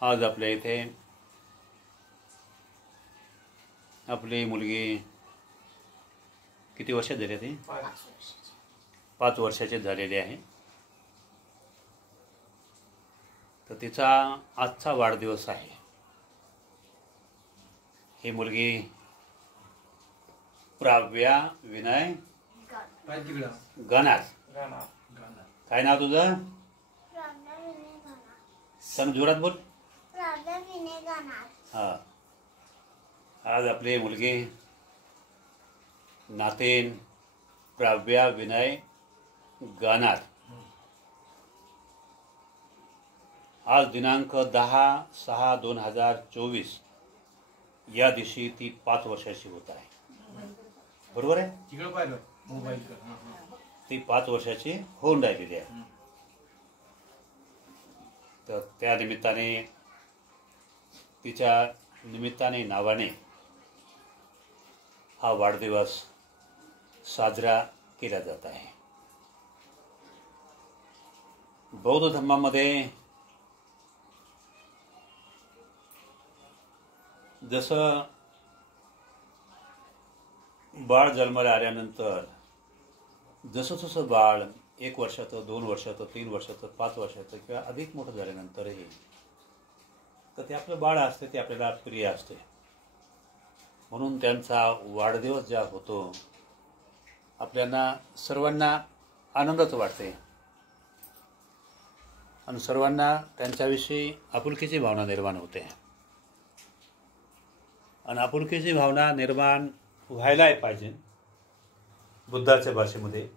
आज आपल्या इथे आपली मुलगी किती वर्षात झाली ती? 5 वर्षाची झालेली आहे. तर तिचा आजचा वाढदिवस आहे. ही मुलगी प्राव्या विनय गणास. काय नाव तुझं? सांग, जोरात बोल. हा, आज आपली मुलगी नातीन प्राव्या विनय गणास आज दिनांक 10/6/2024 या दिवशी ती 5 वर्षाची होत आहे. बरोबर आहे? ती 5 वर्षाची होऊन राहिलेली आहे. तर त्या निमित्ताने तिच्या निमित्ताने नावाने हा वाढदिवस साजरा केला जात आहे. बौद्ध धर्मामध्ये जसं बाळ जन्माला आल्यानंतर जसं जसं बाळ 1 वर्षाचं, 2 वर्षाचं, 3 वर्षाचं, 5 वर्षाचं किंवा अधिक मोठं झाल्यानंतरही तर ते आपलं बाळ असते, ते आपल्याला प्रिय असते. म्हणून त्यांचा वाढदिवस ज्या होतो आपल्याला सर्वांना आनंदच वाटते आणि सर्वांना त्यांच्याविषयी आपुलकीची भावना निर्माण होते. आणि आपुलकीची भावना निर्माण व्हायला पाहिजे. बुद्धाच्या भाषेमध्ये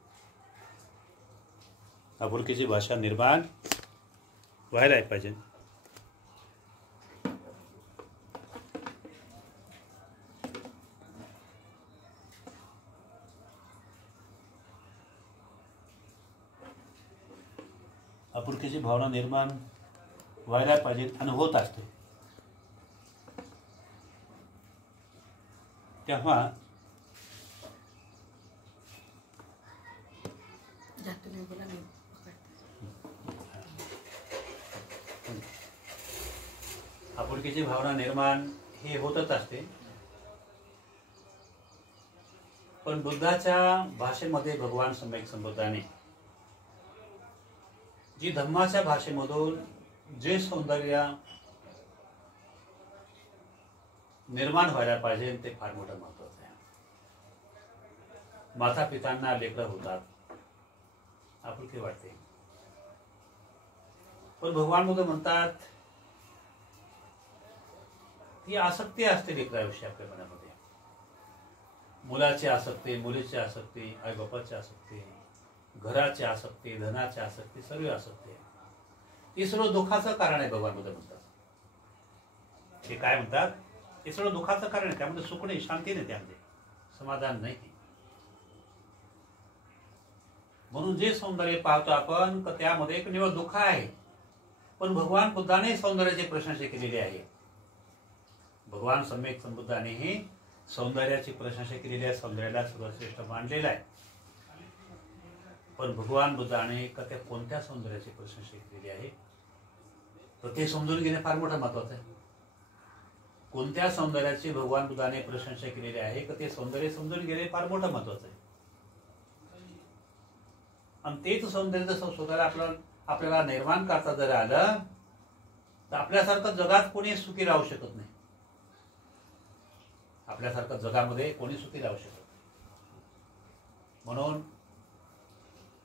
आपुलकीची भाषा निर्माण व्हायला पाहिजे. आपुलकीची भावना निर्माण व्हायला पाहिजे आणि होत असते. तेव्हा आपुलकीची भावना निर्माण हे होतच असते. पण बुद्धाच्या भाषेमध्ये भगवान सम्यक संबोधनाने जी धम्माच्या भाषेमधून जे सौंदर्य निर्माण व्हायला पाहिजे ते फार मोठं महत्वाचं आहे. माता पितांना लेकरं होतात, आपुलकी वाटते. पण भगवान बुद्ध म्हणतात ही आसक्ती असते लेकराविषयी आपल्या मनामध्ये. मुलाची आसक्ती, मुलीची आसक्ती, आईबापाची आसक्ती, घराची आसक्ती, धनाची आसक्ती, सर्व आसक्ती. हे सर्व दुःखाचं कारण आहे. भगवान बुद्ध म्हणतात हे काय म्हणतात, हे सर्व दुःखाचं कारण आहे. त्यामध्ये सुख नाही, शांती नाही, त्यामध्ये समाधान नाही. म्हणून जे सौंदर्य पाहतो आपण त्यामध्ये एक निव्वळ दुःख आहे. पण भगवान बुद्धाने सौंदर्याची प्रशंसा केलेली आहे. भगवान सम्यक संबुद्धानेही सौंदर्याची प्रशंसा केलेली आहे. सौंदर्याला सर्वश्रेष्ठ मानलेलं आहे. पण भगवान बुद्धाने त्या कोणत्या सौंदर्याची प्रशंसा केलेली आहे तर ते समजून घेणे फार मोठं महत्वाचं आहे. कोणत्या सौंदर्याची भगवान बुद्धाने प्रशंसा केलेली आहे का ते सौंदर्य समजून घेणे फार मोठं महत्वाचं आहे. आणि तेच सौंदर्य जर स्वतःला आपल्याला निर्माण करता जर आलं तर आपल्यासारखं जगात कोणी सुखी राहू शकत नाही. आपल्यासारखं जगामध्ये कोणी सुखी राहू शकत नाही. म्हणून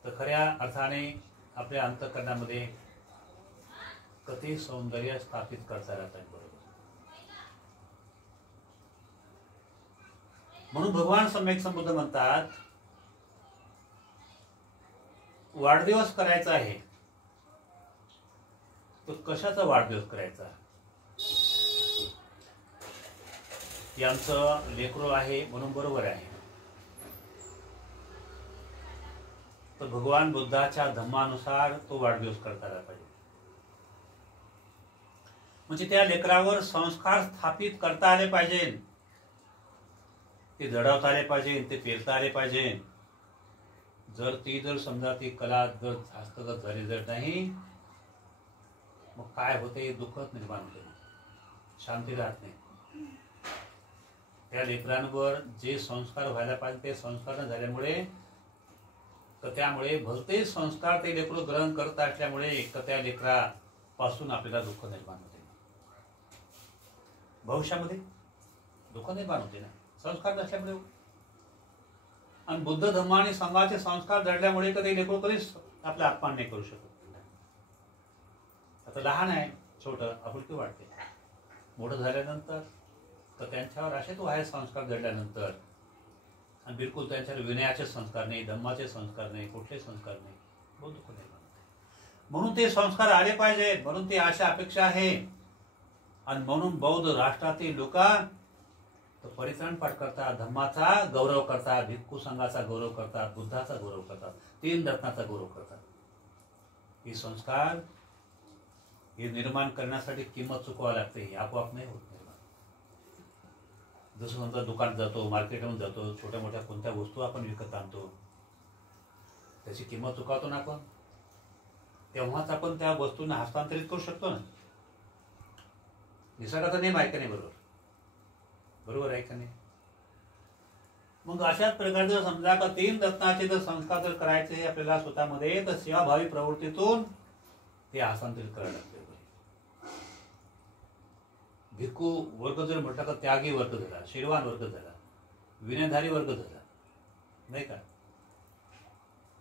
तर खऱ्या अर्थाने आपल्या अंतःकरणामध्ये कधी सौंदर्य स्थापित करता राहतात. बरोबर. म्हणून भगवान सम्यक संबुद्ध म्हणतात वाढदिवस करायचा आहे तर कशाचा वाढदिवस करायचा. यांचं लेकरू आहे म्हणून बरोबर आहे. तर भगवान बुद्धाच्या धम्मानुसार तो वाढदिवस करता आला पाहिजे. म्हणजे त्या लेकरावर संस्कार स्थापित करता आले पाहिजे, ते जडवता आले पाहिजे, ते पेरता आले पाहिजे. जर समजा ती कला जर हस्तगत झाली जर नाही मग काय होते, दुःख निर्माण होते, शांती राहत नाही. त्या लेकरांवर जे संस्कार व्हायला पाहिजे ते संस्कार न झाल्यामुळे, तर त्यामुळे भलते संस्कार ते लेकरं ग्रहण करत असल्यामुळे त्या लेकरापासून आपल्याला दुःख निर्माण होते. भविष्यामध्ये दुःख निर्माण होते ना, संस्कार नसल्यामुळे. आणि बुद्ध धम्म आणि संघाचे संस्कार जडल्यामुळे कधी लेकरू कधीच आपला अपमान नाही करू शकत. आता लहान आहे, छोटं, आपुलकी वाटते. मोठं झाल्यानंतर तर त्यांच्यावर असे तो आहे संस्कार जडल्यानंतर, आणि बिलकुल त्यांच्यावर विनयाचे संस्कार नाही, धम्माचे संस्कार नाही, कुठले संस्कार नाही, बहुत दुःख निर्माण होते. म्हणून ते संस्कार आले पाहिजेत, म्हणून ती आशा अपेक्षा आहे. आणि म्हणून बौद्ध राष्ट्रातील लोक परित्राण पाठ करतात, धम्माचा गौरव करतात, भिक्खू संघाचा गौरव करतात, बुद्धाचा गौरव करतात, 3 रत्नाचा गौरव करतात. हे संस्कार हे निर्माण करण्यासाठी किंमत चुकवावी लागते, हे आपोआप नाही होत निर्माण. जसं समजा दुकानात जातो, मार्केटमध्ये जातो, छोट्या मोठ्या कोणत्या वस्तू आपण विकत आणतो, त्याची किंमत चुकवतो ना आपण, तेव्हाच आपण त्या वस्तूंना हस्तांतरित करू शकतो ना. निसर्गाचा नेम आहे का नाही? बरोबर आहे का नाही? मग अशाच प्रकारचं समजा का 3 रत्नाचे जर संस्कार जर करायचे आपल्याला स्वतःमध्ये, तर सेवाभावी प्रवृत्तीतून ते हस्तांतरित करायला लागते. भिक्खू वर्ग जर म्हटलं तर त्यागी वर्ग झाला, शीलवान वर्ग झाला, विनयधारी वर्ग झाला, नाही का?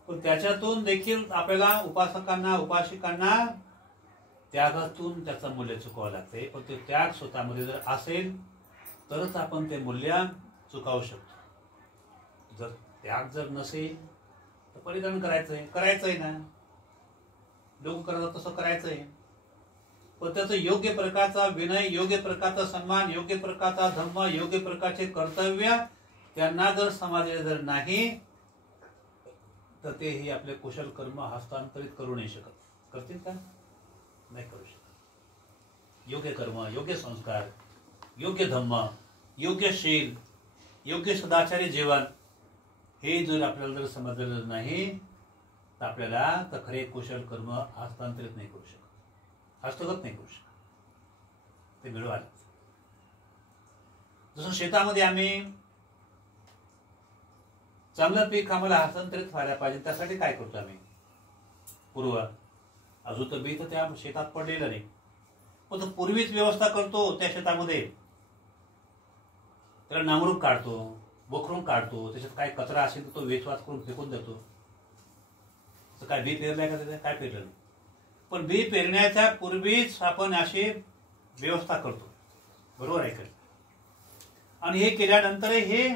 पण त्याच्यातून देखील आपल्याला उपासकांना, उपासिकांना त्यागातून त्याचं मूल्य चुकावं लागते. पण ते त्याग स्वतःमध्ये जर असेल तरच आपण ते मूल्य चुकावू शकतो. जर त्याग जर नसेल तर परिधान करायचंय ना, लोक करतात तसं करायचंय. पण त्याचं योग्य प्रकारचा विनय, योग्य प्रकारचा सन्मान, योग्य प्रकारचा धम्म, योग्य प्रकारचे कर्तव्य त्यांना जर समाजाला जर नाही, तर तेही आपले कुशल कर्म हस्तांतरित करू नाही शकत. करतील का? नाही करू शकत. योग्य कर्म, योग्य संस्कार, योग्य धम्म, योग्य शील, योग्य सदाचारी जीवन हे जर आपल्याला जर समजलं नाही, तर आपल्याला तर खरे कुशल कर्म हस्तांतरित नाही करू शकत, हस्तगत नाही करू शकत, ते मिळवायला. जसं शेतामध्ये आम्ही चांगलं पीक आम्हाला हस्तांतरित व्हायला पाहिजे, त्यासाठी काय करतो आम्ही? पूर्व अजून तर बी तर त्या शेतात पडलेलं नाही, पण तो पूर्वीच व्यवस्था करतो त्या शेतामध्ये. त्याला नांगरून काढतो, बोखरून काढतो, त्याच्यात काय कचरा असेल तर तो वेचवाच करून फेकून देतो. तर काय बी पेरलाय का त्याचा? काय पेरलं नाही. पण बी पेरण्याच्या पूर्वीच आपण अशी व्यवस्था करतो, बरोबर आहे का? आणि हे केल्यानंतर हे,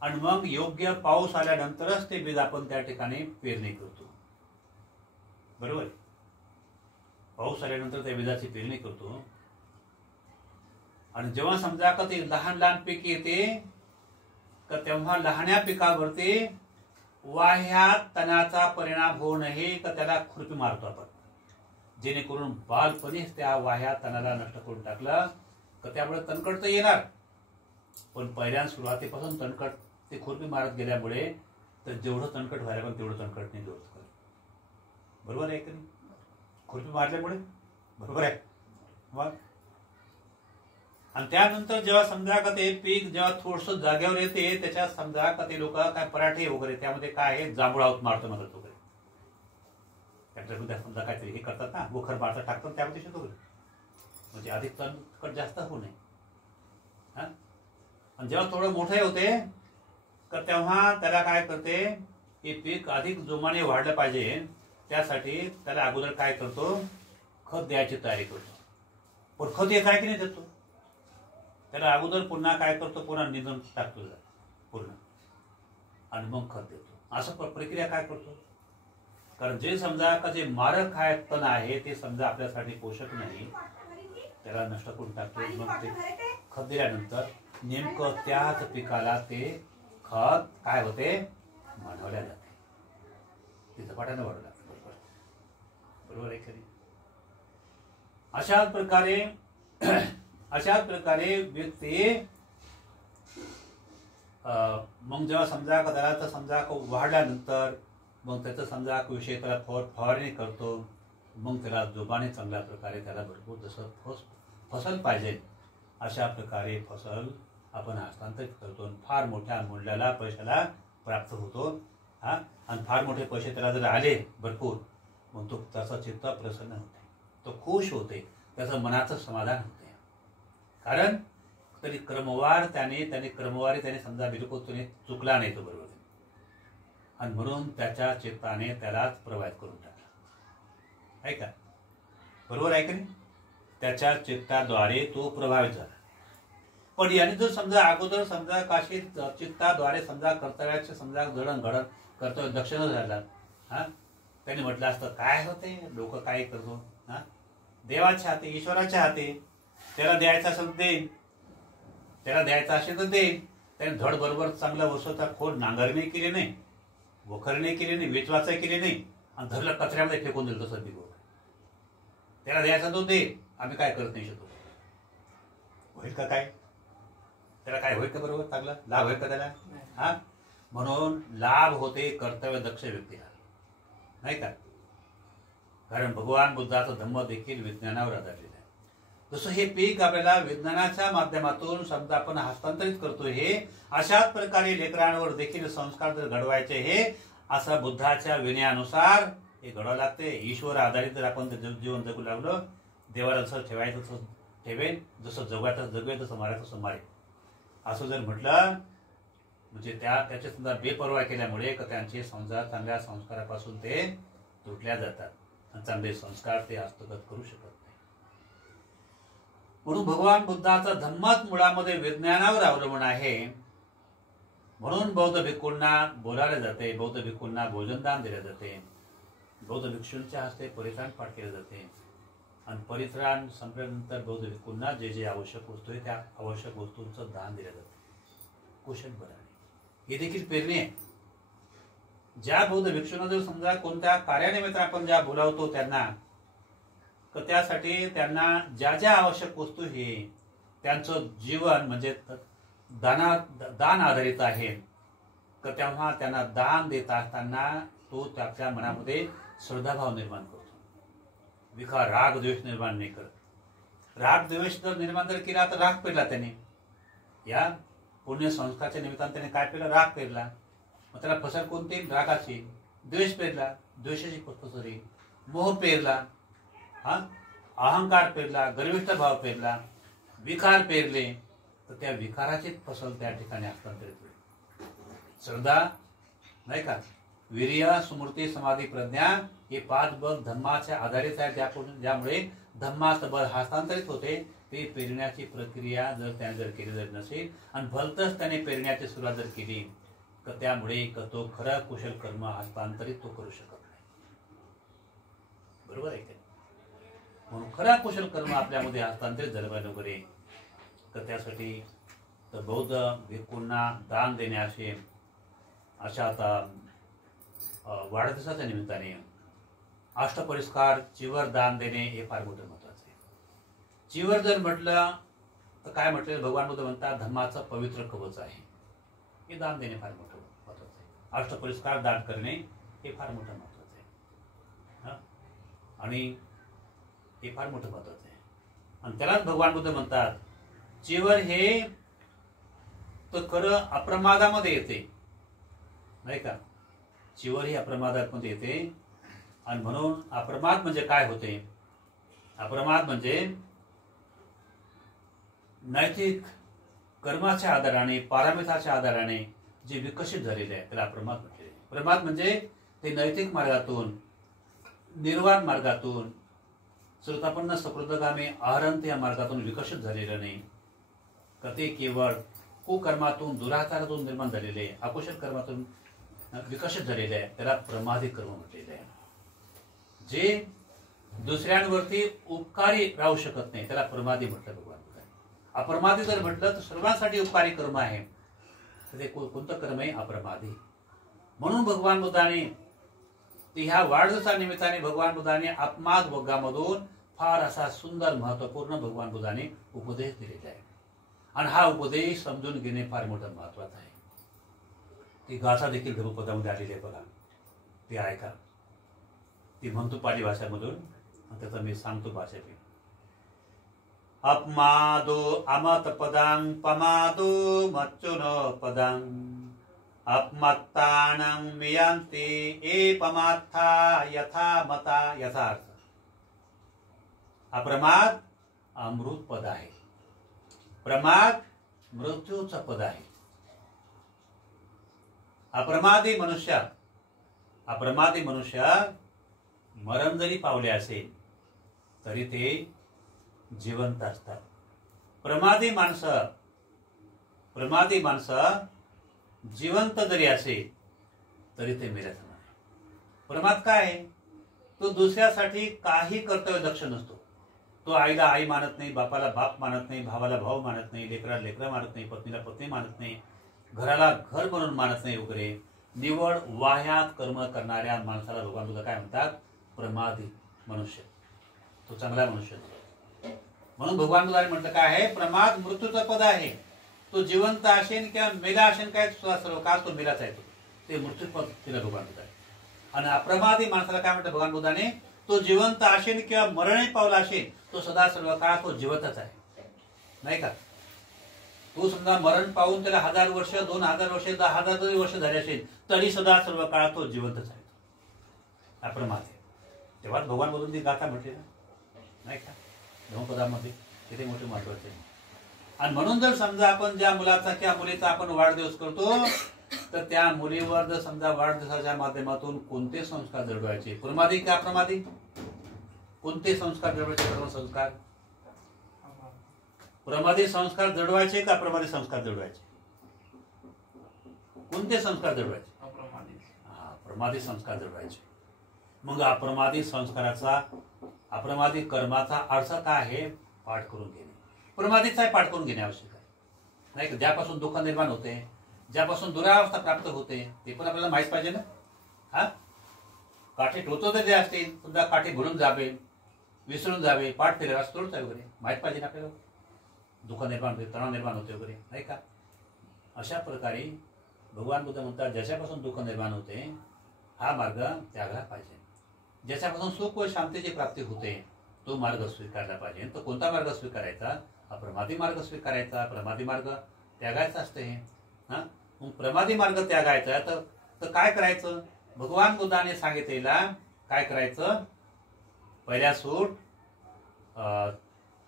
आणि मग योग्य पाऊस आल्यानंतरच ते बीज आपण त्या ठिकाणी पेरणी करतो, बरोबर. पाऊस आल्यानंतर त्या बीजाची पेरणी करतो. आणि जेव्हा समजा का ते लहान लहान पीक येते, तर तेव्हा लहान्या पिकावरती वाह्या तणाचा परिणाम होऊ नये, तर त्याला खुरपी मारतो आपण, जेणेकरून बालपणीच त्या वाह्या तणाला नष्ट करून टाकलं, तर त्यामुळे तणकट तर येणार, पण पहिल्या सुरुवातीपासून तणकट ते खुरपी मारत गेल्यामुळे तर जेवढं तणकट व्हायला पण तेवढं तणकट नाही होत. बरोबर आहे का नाही? खुरपी मारल्यामुळे, बरोबर आहे मग. आणि त्यानंतर जेव्हा समजा का ते पीक जेव्हा थोडस जागेवर येते, त्याच्यात समजा का ते लोक काय पराठे वगैरे त्यामध्ये काय आहे, जांभूळावत मारतो म्हणत वगैरे, त्याच्यामध्ये समजा काहीतरी हे करतात ना, गोखर मारतात, टाकतात त्यामध्ये शेत वगैरे, म्हणजे अधिक तणकट जास्त होऊ नये. आणि जेव्हा थोडं मोठे होते, तर तेव्हा त्याला काय करते, हे पीक अधिक जोमाने वाढलं पाहिजे, त्यासाठी त्याला अगोदर काय करतो, खत द्यायची तयारी करतो. पण खत हे काय की नाही देतो, त्याला अगोदर पुन्हा काय करतो, पुन्हा निधन टाकतो पूर्ण, आणि मग खत देतो. असं प्रक्रिया काय करतो. कारण जे समजा का जे मारक तण आहे ते समजा आपल्यासाठी पोषक नाही, त्याला नष्ट करून टाकतो. मग ते खत दिल्यानंतर नेमकं त्याच पिकाला ते खत काय होते, वाढवल्या जाते, ते झपाट्यानं वाढवलं जातं, बरोबर आहे खरी. अशाच प्रकारे व्यक्ती मग जेव्हा समजा का त्याला तर समजा वाढल्यानंतर मग त्याचं समजा विषय त्याला फवारणी करतो, मग त्याला जोमाने चांगल्या प्रकारे त्याला भरपूर जसं फसल पाहिजे अशा प्रकारे फसल आपण हस्तांतरित करतो. फार मोठ्या मूल्याला पैशाला प्राप्त होतो. आणि फार मोठे पैसे त्याला जर आले भरपूर, मग तो त्याचा चित्त प्रसन्न होते, तो खुश होते, त्याचं मनाचं समाधान होते. कारण तरी क्रमवारी त्याने समजा बिलकुल चुकला नाही तो बरोबर, आणि म्हणून त्याच्या चित्ताने त्यालाच प्रभावित करून टाकला. आहे का? बरोबर आहे का नाही? त्याच्या चित्ताद्वारे तो प्रभावित झाला. पण याने जर समजा अगोदर समजा काशी चित्ताद्वारे समजा कर्तव्याचे समजा जडणघडण कर्तव्य दक्ष न झाला, त्याने म्हटलं असतं काय होते, लोक काय करतो, देवाच्या हाती, ईश्वराच्या हाती, त्याला द्यायचा असेल देईन, त्याला द्यायचा असेल तर देईन. त्याने धड बरोबर चांगला वर्षाचा खोल नांगरणी केली नाही, वखरणी केली नाही, वेचवाचा केली नाही, आणि धरलं कचऱ्यामध्ये फेकून दिलं तसं बिगो. त्याला द्यायचा तो दे, आम्ही काय करत नाही शकतो. होईल का काय? त्याला काय होईल का बरोबर चांगला लाभ होईल का त्याला? म्हणून लाभ होते कर्तव्य दक्ष व्यक्तीला, नाही का? कारण भगवान बुद्धाचं धम्म देखील विज्ञानावर आधारलेलं आहे. जसं हे पीक आपल्याला विज्ञानाच्या माध्यमातून समजा आपण हस्तांतरित करतो, हे अशाच प्रकारे लेकरांवर देखील संस्कार जर घडवायचे, हे असं बुद्धाच्या विनयानुसार हे घडावं लागते. ईश्वर आधारित जर आपण जीवन जगू लागलो, देवाला जसं ठेवायचं तसं ठेवेन, जसं जगवायचं जगवेन, तसं मारायचं तसं मारेल, असं जर म्हटलं म्हणजे त्याच्या समजा बेपर्वा केल्यामुळे त्यांचे समजा चांगल्या संस्कारापासून ते तुटल्या जातात, आणि चांगले संस्कार ते हस्तगत करू शकत नाही. म्हणून भगवान बुद्धाचा धम्मच मुळामध्ये विज्ञानावर अवलंबून आहे. म्हणून बौद्ध भिक्खूंना बोलावले जाते, बौद्ध भिक्खूंना भोजनदान दिले जाते, बौद्ध भिक्षूंच्या हस्ते परित्राण पाठ केले जाते, आणि परित्राण संपल्यानंतर बौद्ध भिक्खूंना जे जे आवश्यक वस्तू आहे त्या आवश्यक वस्तूंचं दान दिलं जातं कुशल बराने. हे देखील प्रेरणे आहे. ज्या बौद्ध भिक्षूंना जर समजा कोणत्या कार्यानिमित्त आपण ज्या बोलावतो त्यांना, तर त्यासाठी त्यांना ज्या ज्या आवश्यक वस्तू हे त्यांचं जीवन म्हणजे दान आधारित आहे, तर तेव्हा त्यांना दान देत असताना तो त्याच्या मनामध्ये श्रद्धाभाव निर्माण करतो. विकार राग द्वेष निर्माण नाही करत. राग द्वेष जर निर्माण जर केला तर राग पेरला त्याने, या पुण्य संस्काराच्या निमित्ताने त्याने काय पेरला? राग पेरला. मग त्याला फसल कोणती? रागाची. द्वेष पेरला, द्वेषाची फसरी. मोह पेरला, अहंकार पेरला, गर्विष्ठ भाव पेरला, विकार पेरले, तर त्या विकाराची फसल त्या ठिकाणी हस्तांतरित होईल. श्रद्धा, नाही का, वीर्य, स्मृती, समाधी, प्रज्ञा हे 5 बल धम्माच्या आधारित आहे, ज्यामुळे धम्माचं बल हस्तांतरित होते. ते पेरण्याची प्रक्रिया जर त्याने जर केली जर नसेल, आणि भलतच त्याने पेरण्याची सुरुवात जर केली, तर त्यामुळे तो खरा कुशल कर्म हस्तांतरित तो करू शकत नाही. बरोबर आहे का? म्हणून खरा कुशल कर्म आपल्यामध्ये हस्तांतरित झालं पाहिजे वगैरे, तर त्यासाठी तर बौद्ध भिक्खूंना दान देणे अशा आता वाढदिवसाच्या निमित्ताने अष्टपरिष्कार चिवर दान देणे हे फार मोठं महत्वाचं आहे. चिवर जर म्हटलं तर काय म्हटलं? भगवान बुद्ध म्हणतात धम्माचं पवित्र कवच आहे, हे दान देणे फार मोठं महत्वाचं आहे. अष्टपरिष्कार दान करणे हे फार मोठं महत्वाचं आहे, आणि हे फार मोठं महत्वाचं आहे. आणि त्यालाच भगवान बुद्ध म्हणतात चिवर हे तर खरं अप्रमादामध्ये येते, नाही का? चिवर ही अप्रमादामध्ये येते, आणि म्हणून अप्रमाद म्हणजे काय होते? अप्रमाद म्हणजे नैतिक कर्माच्या आधाराने, पारमिताच्या आधाराने जे विकसित झालेले आहे त्याला अप्रमाद म्हटले. प्रमाद म्हणजे ते नैतिक मार्गातून, निर्वाण मार्गातून, श्रोतापन्न सकृतगामी आहरंत या मार्गातून विकसित झालेलं नाही, तर ते केवळ कुकर्मातून, दुराचारातून निर्माण झालेले, अकुशल कर्मातून विकसित झालेले आहे, त्याला प्रमादी कर्म म्हटलेले आहे. जे दुसऱ्यांवरती उपकारी राहू शकत नाही त्याला प्रमादी म्हटलं भगवान बुद्धांनी. अप्रमादी जर म्हटलं तर सर्वांसाठी उपकारी कर्म आहे, तर ते कोणतं कर्म आहे? अप्रमादी. म्हणून भगवान बुद्धाने ह्या वाढदिवसा निमित्ताने भगवान बुद्धाने आत्माद वग्गामधून फार असा सुंदर महत्वपूर्ण भगवान बुद्धाने उपदेश दिलेला आहे, आणि हा उपदेश समजून घेणे फार मोठं महत्वाचं आहे. ती गाथा देखील धर्मपदामध्ये आलेली आहे बघा, ती ऐका. ती म्हणतो पाली भाषामधून त्याचा मी सांगतो भाषेपी. अपमादो अमत पदां पमादो मच्चुन पदां अपमत्तानं मियांती ए पमात्था यथा मता. याचा अर्थ अप्रमाद अमृत पद आहे, प्रमाद मृत्यूचं पद आहे. अप्रमादी मनुष्य मरण जरी पावले असेल तरी ते जिवंत असतात. प्रमादी माणसं जिवंत जरी असेल तरी ते मेले जाणार. प्रमाद काय आहे? तो दुसऱ्यासाठी काही कर्तव्य दक्ष नसतो. तो आईला आई मानत नाही, बापाला बाप मानत नाही, भावाला भाऊ मानत नाही, लेकराला लेकरं मानत नाही, पत्नीला पत्नी मानत नाही, घराला घर म्हणून मानत नाही वगैरे. निवड वाह्यात कर्म करणाऱ्या माणसाला भगवान काय म्हणतात? प्रमादी मनुष्य. तो चांगला मनुष्य. म्हणून भगवान बुद्धाने म्हटलं काय आहे? प्रमाद मृत्यूचं पद आहे. तो जिवंत असेल किंवा मेला असेल काय सर्व काळ तो मेलाच आहे. ते मृत्यू पद तिला भगवान बुद्धाने. आणि अप्रमादी माणसाला काय म्हणतं भगवान बुद्धाने? तो जिवंत असेल किंवा मरणही पावला असेल तो सदा सर्व काळ तो जिवंतच आहे, नाही का? तो समजा मरण पाहून त्याला 1000 वर्ष, 2000 वर्ष, 10,000 वर्ष झाले असेल तरी सदा सर्व काळ तो जिवंतच आहे, अप्रमाद आहे. तेव्हा भगवान बोलून ती गाथा म्हटली ना, नाही का? धर्मपदामध्ये किती मोठे महत्वाचे आहे. आणि म्हणून जर समजा आपण ज्या मुलाचा किंवा मुलीचा आपण वाढदिवस करतो तर त्या मुलीवर जर समजा वाढदिवसाच्या माध्यमातून कोणते संस्कार जडवायचे? प्रमादी का अप्रमादी? कोणते संस्कार जडवायचे? संस्कार प्रमादी संस्कार जडवायचे का अप्रमादी संस्कार जडवायचे? कोणते संस्कार जडवायचे? अप्रमादी संस्कार जडवायचे. मग अप्रमादी संस्काराचा, अप्रमादी कर्माचा अर्थ काय आहे? पाठ करून घेणे. प्रमादीचा पाठ करून घेणे आवश्यक आहे, नाही का? ज्यापासून दुःख निर्माण होते, ज्यापासून दुरावस्था प्राप्त होते ते पण आपल्याला माहीत पाहिजे ना. हा काठी टोचवते जे असतील समजा काठी भरून जावे, विसरून जावे, पाठ केले असं थोडंच आहे वगैरे, माहीत पाहिजे ना आपल्याला. दुःख निर्माण होते, तणाव निर्माण होते वगैरे, नाही का? अशा प्रकारे भगवान बुद्ध म्हणतात ज्याच्यापासून दुःख निर्माण होते हा मार्ग त्यागला पाहिजे. ज्याच्यापासून सुख व शांतीची प्राप्ती होते तो मार्ग स्वीकारला पाहिजे. तो कोणता मार्ग स्वीकारायचा? अप्रमादी मार्ग स्वीकारायचा. प्रमादी मार्ग त्यागायचा असते. हा मग प्रमादी मार्ग त्यागायचा तर काय करायचं? भगवान बुद्धाने सांगितलेला काय करायचं? पहिल्या सूट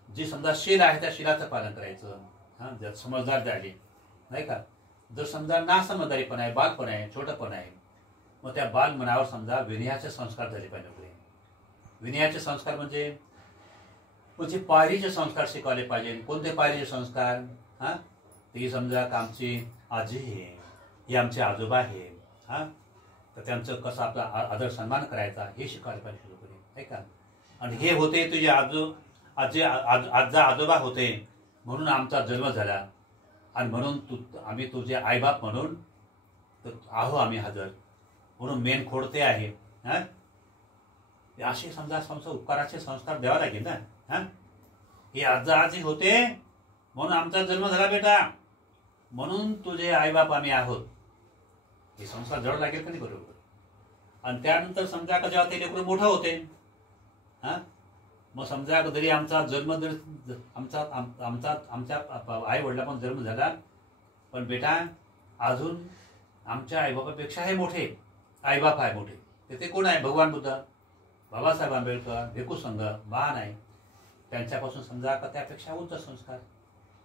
जी समजा शील आहे त्या शिलाचं पालन करायचं. हा जर समजदार झाली, नाही का? जर समजा नासमजदारीपण आहे, बालपण आहे, छोटंपण आहे, मग त्या बाल मनावर समजा विनयाचे संस्कार झाले पाहिजे. विनयाचे संस्कार म्हणजे पायरीचे संस्कार शिकवले पाहिजे. कोणते पायरीचे संस्कार? हा ती समजा का आमची आजी आहे, ही आमचे आजोबा आहे, हा तर त्यांचं कसं आपला आदर सन्मान करायचा हे शिकवायला पाहिजे लोकांनी, नाही का? आणि हे होते तुझे आजा आजोबा होते म्हणून आमचा जन्म झाला आणि म्हणून आम्ही तुझे आईबाप म्हणून तर आहो आम्ही हजर म्हणून मेन खोडते आहे. हा असे समजा उपकाराचे संस्कार द्यावा लागेल ना. हा हे आजा आजी होते म्हणून आमचा जन्म झाला बेटा, म्हणून तुझे आईबाप आम्ही आहोत, हे संस्कार जड लागेल का नाही? बरोबर. आणि त्यानंतर समजा का जेव्हा ते लेकरं मोठं होते, हा मग समजा जरी आमचा जन्म जर आमच्या आई वडिलांपासून जन्म झाला पण बेटा अजून आमच्या आईबापापेक्षा हे मोठे आईबाप आहे मोठे. ते कोण आहे? भगवान बुद्ध, बाबासाहेब आंबेडकर, भिक्खू संघ, महान आहे. त्यांच्यापासून समजा का त्यापेक्षा उच्च संस्कार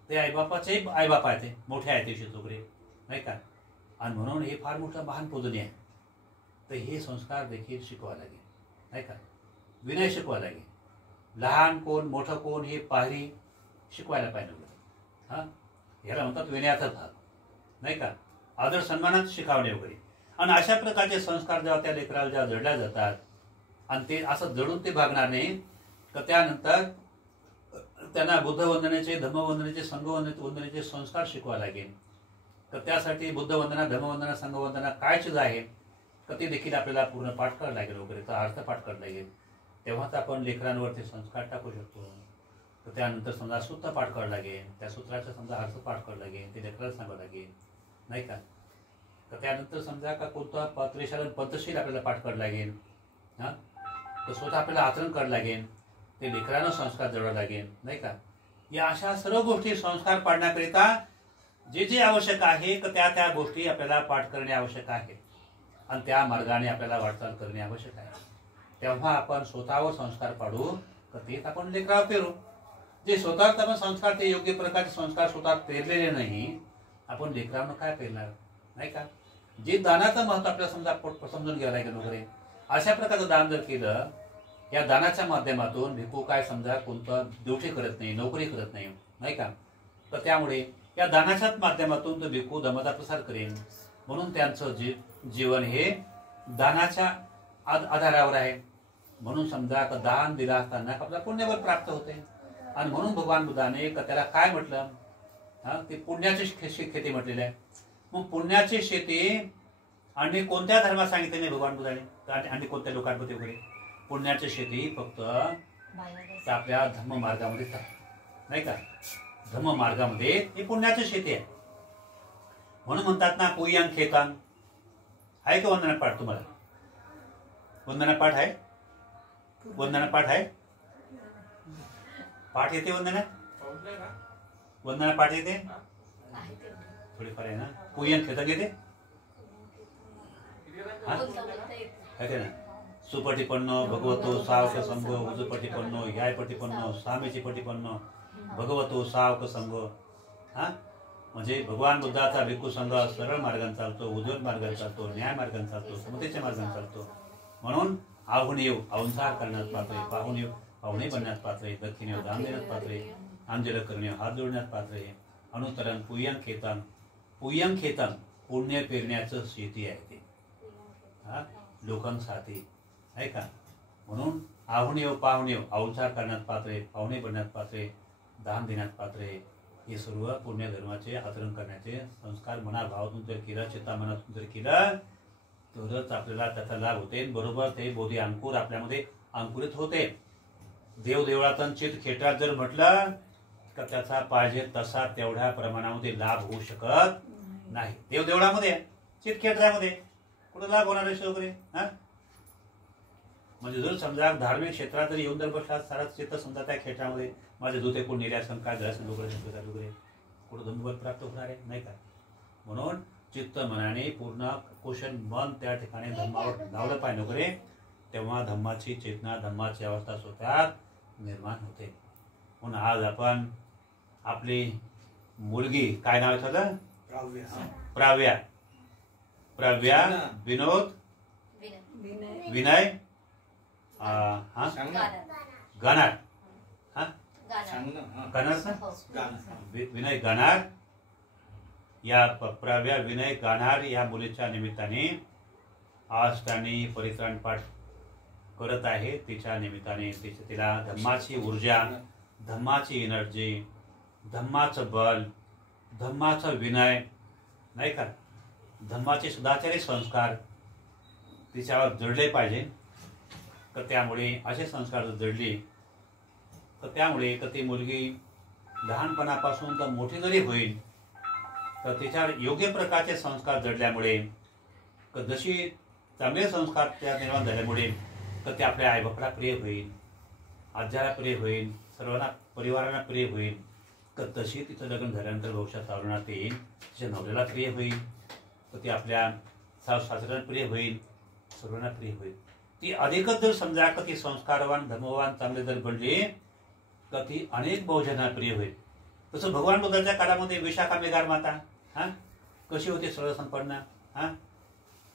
ते आईबापाचे आईबाप आहे, ते मोठे आहेत, ते शिजोगरे, नाही का? आणि म्हणून हे फार मोठं महान पूजनीय आहे. तर हे संस्कार देखील शिकवायला लागेल, नाही का? विनय शिकवायला लागेल. लहान कोण मोठं कोण हे पायरी शिकवायला पाहिजे. हा ह्याला म्हणतात विनयाचा भाग, नाही का? आदर सन्मानात शिकवणे वगैरे. आणि अशा प्रकारचे संस्कार जेव्हा त्या लेकराला जेव्हा जडल्या जातात आणि ते असं जडून ते भागणार नाही तर त्यानंतर त्यांना बुद्धवंदनेचे, धम्मवंदनेचे, संघवंदनेचे संस्कार शिकवायला लागेल. तर त्यासाठी बुद्धवंदना, धम्मवंदना, संघवंदना काय चीज आहे तर ते देखील आपल्याला पूर्ण पाठ करायला लागेल वगैरे, तर अर्थ पाठ करायला लागेल. तेव्हाच आपण लेकरांवरती संस्कार टाकू शकतो. तर त्यानंतर समजा सूत्र पाठ करावं लागेल, त्या सूत्राचा समजा अर्थ पाठ करावं लागेल, ते लेकराला सांगावं लागेल, नाही का? तर त्यानंतर समजा का कोणता त्रिशालन पंचशील आपल्याला पाठ करावं लागेल. हा तर स्वतः आपल्याला आचरण करावं लागेल, ते लेकरांना संस्कार जळावं लागेल, नाही का. या अशा सर्व गोष्टी संस्कार पाडण्याकरिता जे जे आवश्यक आहे त्या त्या गोष्टी आपल्याला पाठ करणे आवश्यक आहे आणि त्या मार्गाने आपल्याला वाटचाल करणे आवश्यक आहे. तेव्हा आपण स्वतःवर संस्कार पाडू तर तेच आपण लेकरावर पेरू. जे स्वतःच आपण संस्कार, ते योग्य प्रकारचे संस्कार स्वतः पेरलेले नाही, आपण लेकरांना काय पेरणार, नाही का. जे दानाचं महत्व आपल्याला समजून घ्यावं लागेल वगैरे. अशा प्रकारचं दान जर केलं, या दानाच्या माध्यमातून भिक्खू काय समजा कोणतं ड्युटी करत नाही, नोकरी करत नाही, नाही का. तर त्यामुळे या दानाच्याच माध्यमातून तो भिक्खू धर्माचा प्रसार करेल. म्हणून त्यांचं जीवन हे दानाच्या आधारावर आहे. म्हणून समजा दान दिला असताना आपल्याला पुण्यबळ प्राप्त होते. आणि म्हणून भगवान बुद्धाने त्याला काय म्हटलं, ते पुण्याची शेती म्हटलेलं आहे. मग पुण्याची शेती आणि कोणत्या धर्मात सांगितले नाही भगवान बुद्धाने आणि कोणत्या लोकांमध्ये वगैरे. पुण्याची शेती फक्त आपल्या धर्म मार्गामध्येच आहे, नाही का. धर्म मार्गामध्ये ही पुण्याची शेती आहे. म्हणून म्हणतात ना, पुय्यं खेतान. आहे का वंदना पाठ तुम्हाला? वंदना पाठ आहे? वंदना पाठ आहे? पाठ येते वंदना? वंदना पाठ येते? थोडीफार आहे ना. पुय्यं खेतान येते? आहे ना. सुपटिपन्नो भगवतो सावक संघ, उजपटिपन्नो ह्यायपटिपन्नो सामीची पटिपन्नो भगवतो सावक संघ. म्हणजे भगवान बुद्धाचा भिक्खू संघ सरळ मार्गाने चालतो, उद्योग मार्गाने चालतो, न्याय मार्गाने चालतो, समतेच्या मार्गाने चालतो. म्हणून आव्हान येऊ अवंसार करण्यास पात्र, पाहून येऊ पाहुणे बनण्यास पात्र, दक्षिणे दान देण्यास पात्र, अंजल करणे हात जोडण्यास पात्र. अनुत्तरन पुय्यं खेतान. पुय्यं खेतान पुण्य पेरण्याचं शेती आहे ते, लोकांसाठी, आहे का. म्हणून आव्हान येऊ पाहून येऊ अवंसार करण्यास पात्र, पाहुणे बनण्यास पात्र, दान देण्यास पात्र. हे सर्व पुण्य धर्माचे आचरण करण्याचे संस्कार मनाभावातून जर केलं, चित्ता मनातून जर केलं, तरच आपल्याला त्याचा लाभ होते. बरोबर ते बोधी अंकुर आपल्यामध्ये अंकुरित होते. देवदेवळातून चित खेटात जर म्हटलं तर त्याचा पाहिजे तसा तेवढ्या प्रमाणामध्ये लाभ होऊ शकत नाही. देवदेवळामध्ये चित खेटामध्ये कुठं लाभ होणार आहे वगैरे. म्हणजे जर समजा धार्मिक क्षेत्रात जर येऊन जर बसला, सारा चित्त समजा त्या क्षेत्रामध्ये माझे धुते कोण निर्यासन काय झालं वगैरे कुठं धर्मबल प्राप्त होणार आहे, नाही का. म्हणून चित्त मनाने पूर्ण कुशल मन त्या ठिकाणी धर्मावर लावलं पाहिजे वगैरे, तेव्हा धम्माची चेतना, धम्माची अवस्था स्वतः निर्माण होते. म्हणून आज आपण आपली मुलगी काय नाव आहे? प्राव्या. प्राव्या विनोद विनय गाणार. विनय गाणार. या प्राव्या विनय गाणार या मुलीच्या निमित्ताने आज त्यांनी परित्राण पाठ करत आहे. तिच्या निमित्ताने तिला धम्माची ऊर्जा, धम्माची एनर्जी, धम्माचं बल, धम्माचं विनय, नाही का, धम्माचे सदाचारी संस्कार तिच्यावर जडले पाहिजे. तर त्यामुळे असे संस्कार जर जडले तर त्यामुळे ती मुलगी लहानपणापासून तर मोठी जरी होईल तर तिच्यावर योग्य प्रकारचे संस्कार जडल्यामुळे, जशी चांगले संस्कार त्या निर्माण झाल्यामुळे तर ते आपल्या आईबापाला प्रिय होईल, आज्याला प्रिय होईल, सर्वांना परिवाराला प्रिय होईल. तर तशी तिचं लग्न झाल्यानंतर भविष्यात चालवण्यात येईल. तिच्या नवऱ्याला प्रिय होईल, तर ती आपल्या सासऱ्याला प्रिय होईल, सर्वांना प्रिय होईल. ती अधिकच जर समजा का ती संस्कारवान, धर्मवान, चांगले जर बनली तर ती अनेक बहुजनांना प्रिय होईल. तसं भगवान बुद्धाच्या काळामध्ये विशाखा मेघार माता कशी होती, सरळ संपन्न.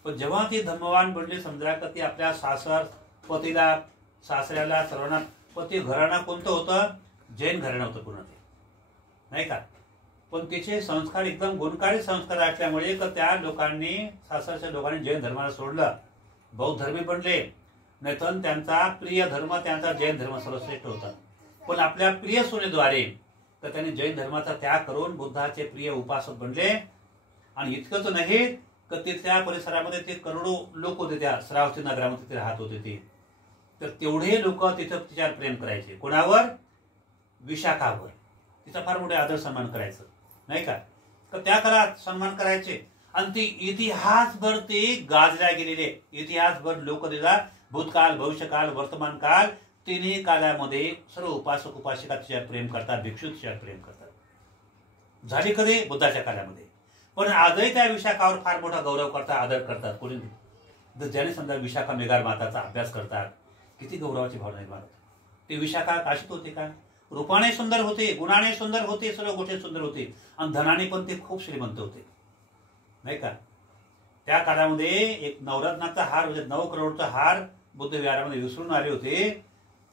पण जेव्हा ती धर्मवान बनली, समजा का ती आपल्या सासर पतीला, सासऱ्याला, सर्वांना, पती घराणा कोणतं होतं? जैन घराणं होतं पूर्ण ते, नाही का. पण तिचे संस्कार एकदम गुणकारी संस्कार असल्यामुळे त्या लोकांनी, सासरच्या लोकांनी जैन धर्माला सोडलं, बौद्ध धर्मी बनले. नाही तर त्यांचा प्रिय धर्म, त्यांचा जैन धर्म सर्वश्रेष्ठ होता. पण आपल्या प्रिय सुनेद्वारे तर त्यांनी जैन धर्माचा त्याग करून बुद्धाचे प्रिय उपासक बनले. आणि इतकंच नाही तर तिथल्या परिसरामध्ये ते करोडो लोक होते, त्या श्रावस्ती नगरामध्ये ते राहत होते ते. तर तेवढे लोक तिथं तिच्यावर प्रेम करायचे. कोणावर? विशाखावर. तिचा फार मोठे आदर सन्मान करायचं, नाही का. तर त्या काळात सन्मान करायचे. आणि ती इतिहासभर ते गाजल्या गेलेले, इतिहासभर लोक तिला भूतकाळ, भविष्यकाळ, वर्तमान काळ तिन्ही काळामध्ये सर्व उपासक उपासिका तिच्यावर प्रेम करतात, भिक्षू तिच्यावर प्रेम करतात. झाली कधी? बुद्धाच्या काळामध्ये. पण आजही त्या विशाखावर फार मोठा गौरव करतात, आदर करतात. कोणी ज्याने समजा विशाखा मेघार माताचा अभ्यास करतात, किती गौरवाची भावना निर्माण होते. ती विशाखा काशीत होते का? रूपाने सुंदर होते, गुणाने सुंदर होते, सर्व गोष्टी सुंदर होते आणि धनाने पण ते खूप श्रीमंत होते, नाही का? त्या काळामध्ये एक नवरत्नाचा हार म्हणजे 9 करोडचा हार बुद्ध विहारामध्ये विसरून आले होते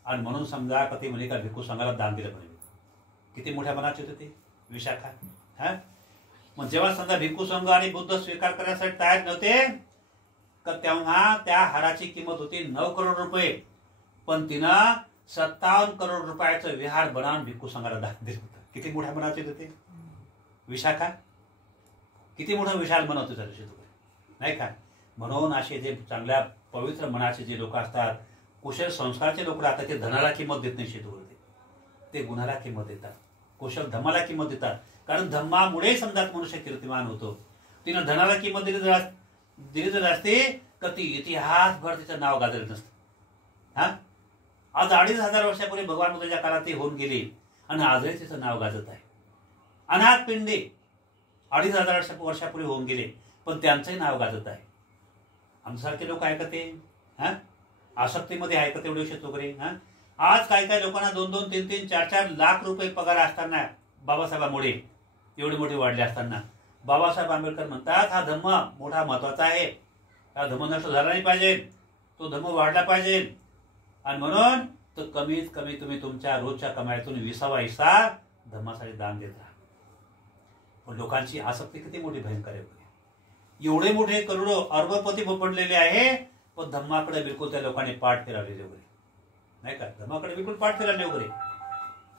आणि म्हणून समजा कधी म्हणे का भिक्खू संघाला दान दिलं म्हणे. किती मोठ्या मनाचे होते ते विशाखा. हा, मग जेव्हा समजा भिक्खू संघ आणि बुद्ध स्वीकार करण्यासाठी तयार नव्हते तर तेव्हा त्या हाराची किंमत होती 9 करोड रुपये, पण तिनं 57 करोड रुपयाचं विहार बनवून भिक्खू संघाला दान दिलं होतं. किती मोठ्या मनाचे होते विशाखा. किती मोठं विशाल मन होतं त्यादिवशी, नाही का? म्हणून असे जे चांगल्या पवित्र मनाचे जे लोक असतात, कुशल संस्काराचे लोक राहतात, ते धनाला किंमत देत नाही शेतूवरती, ते गुणाला किंमत देतात, कुशल धम्माला किंमत देतात. कारण धम्मामुळे समजा मनुष्य कीर्तिमान होतो. तिनं धनाला किंमत दिली जर असते तर ती इतिहासभर तिचं नाव गाजत नसतं. हा, आज 2500 वर्षापूर्वी भगवान बुद्धाच्या काळात ते होऊन गेले आणि आजही तिचं नाव गाजत आहे. अनाथ पिंडे 2500 वर्षापूर्वी होऊन गेले, पण त्यांचंही नाव गाजत आहे. आमच्यासारखे लोक ऐकते, हा, आसक्तीमध्ये ऐकत एवढे शेत वगैरे. हा, आज काय काय लोकांना 2-2, 3-3, 4-4 लाख रुपये पगार असताना, बाबासाहेबांमुळे एवढे मोठे वाढले असताना, बाबासाहेब आंबेडकर म्हणतात हा धम्म मोठा महत्वाचा आहे, हा धम्म नष्ट झाला नाही पाहिजे, तो धम्म वाढला पाहिजे आणि म्हणून तर कमीत कमी तुम्ही तुमच्या रोजच्या कमाईतून 20वा हिस्सा धम्मासाठी दान देत राहा. पण लोकांची आसक्ती किती मोठी भयंकर आहे. एवढे मोठे करोडो अरबपती पडलेले आहे, पण धम्माकडे बिलकुल त्या लोकांनी पाठ फिरवलेले वगैरे, नाही का? धम्माकडे बिलकुल पाठ फिरवले वगैरे.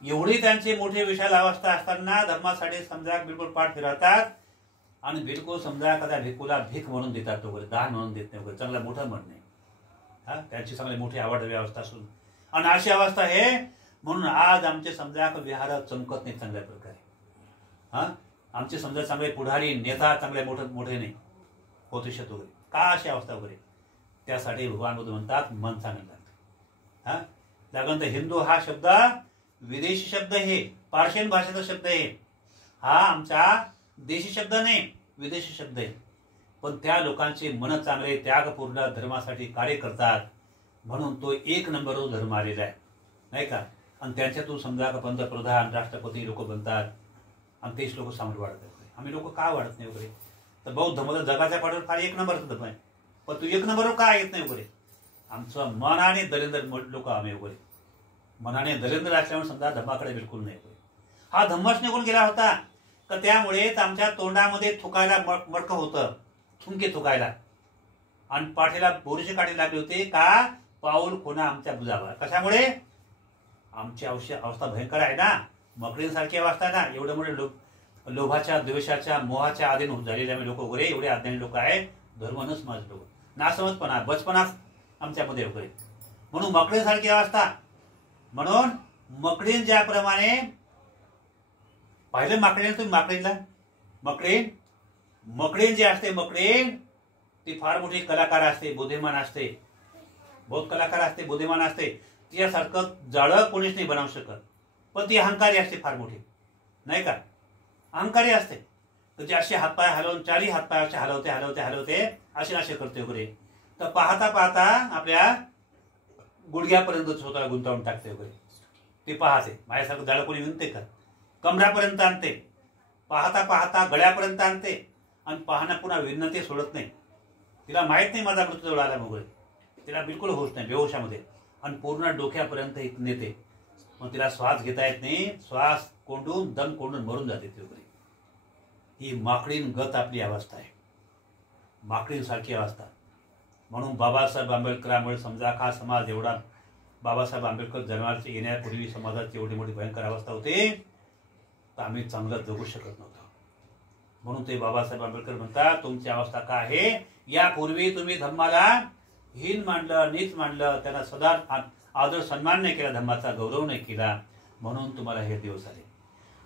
एवढी त्यांची मोठी विशाल अवस्था असताना धम्मासाठी समजा बिलकुल पाठ फिरवतात आणि बिलकुल समजा एखाद्या भिक्खूला भीक म्हणून देतात वगैरे, दान म्हणून देत नाही वगैरे, चांगलं मोठं म्हण नाही. हा, त्यांची चांगली मोठी आवडवी अवस्था असून आणि अशी अवस्था आहे म्हणून आज आमचे समजा विहार चमकत नाही चांगल्या प्रकारे. हा, आमचे समजा चांगले पुढारी नेता चांगले मोठे नाही होते शेत वगैरे. का अशी अवस्था वगैरे? त्यासाठी भगवान बुद्ध म्हणतात मन चांगलं लागतं. हा, त्यानंतर हिंदू हा शब्द विदेशी शब्द आहे, पार्शियन भाषेचा शब्द आहे. हा आमचा देशी शब्द नाही, विदेशी शब्द आहे. पण त्या लोकांचे मन चांगले, त्यागपूर्ण धर्मासाठी कार्य करतात म्हणून तो 1 नंबर धर्म आलेला आहे, नाही का? आणि त्यांच्यातून समजा पंतप्रधान, राष्ट्रपती लोक बनतात आणि तेच लोक सामोर वाढत आहेत. आम्ही लोक का वाढत नाही वगैरे? तर बौद्ध धर्म जगाच्या पाठीवर फार 1 नंबरचं धर्म आहे, पण तू 1 नंबरवर का येत नाही वगैरे? आमचं मनाने दलिंद्र लोक आम्ही वगैरे, मनाने दलिंद्र असल्यामुळे समजा धम्माकडे बिलकुल नाही वगैरे. हा धम्मच निघून गेला होता तर त्यामुळेच आमच्या तोंडामध्ये थुकायला मडकं होतं, थुंके थुकायला, आणि पाठीला बोरीचे काढे लागले होते का? पाऊल कोणा आमच्या बुजावर. कशामुळे? आमची अवस्था भयंकर आहे ना, मकडींसारखी अवस्था ना. एवढे मोठे लोभाच्या, द्वेषाच्या, मोहाच्या अधीन होऊन झालेले आम्ही लोक वगैरे, एवढे अज्ञानी लोक आहेत. धर्मनच माझे लोक, नासमजपणा, बचपणाच आमच्यामध्ये वगैरे, म्हणून मकडींसारखी अवस्था. म्हणून मकडीन ज्याप्रमाणे पाहिलं माकडीन, तुम्ही माकडीनला, मकडीन जे असते, मकडीन ती फार मोठी कलाकार असते, बुद्धिमान असते, बहुत कलाकार असते, बुद्धिमान असते. तिच्यासारखं जाळं कोणीच नाही बनवू शकत. पण ती अहंकारी असते फार मोठी, नाही का? अहंकारी असते. तर ती असे हातपाय हलवून, 4ही हातपाय असे हलवते असे करते वगैरे. तर पाहता पाहता आपल्या गुडघ्यापर्यंत स्वतःला गुंतवून टाकते वगैरे. ती पाहते, माझ्यासारखं जाळं कोणी विणते का? कमरापर्यंत आणते, पाहता पाहता गळ्यापर्यंत आणते आणि पाहणं पुन्हा विणणं ते सोडत नाही. तिला माहित नाही माझा मृत्यू जवळ आला वगैरे, तिला बिलकुल होश नाही, बेहोशामध्ये, आणि पूर्ण डोक्यापर्यंत नेते. मग तिला श्वास घेता येत नाही, श्वास कोंडून दम कोंडून मरून जाते ती वगैरे. ही माकडीन गत आपली अवस्था आहे, माकडींसारखी अवस्था. म्हणून बाबासाहेब आंबेडकरांमुळे समजा हा समाज एवढा, बाबासाहेब आंबेडकर जन्माला येण्यापूर्वी समाजाची एवढी मोठी भयंकर अवस्था होती तर आम्ही चांगलं जगू शकत नव्हतो. म्हणून ते बाबासाहेब आंबेडकर म्हणतात तुमची अवस्था काय आहे? यापूर्वी तुम्ही धम्माला हीन मानलं, नीच मानलं, त्यांना सदा आदर सन्मान नाही केला, धम्माचा गौरव नाही केला, म्हणून तुम्हाला हे दिवस आले.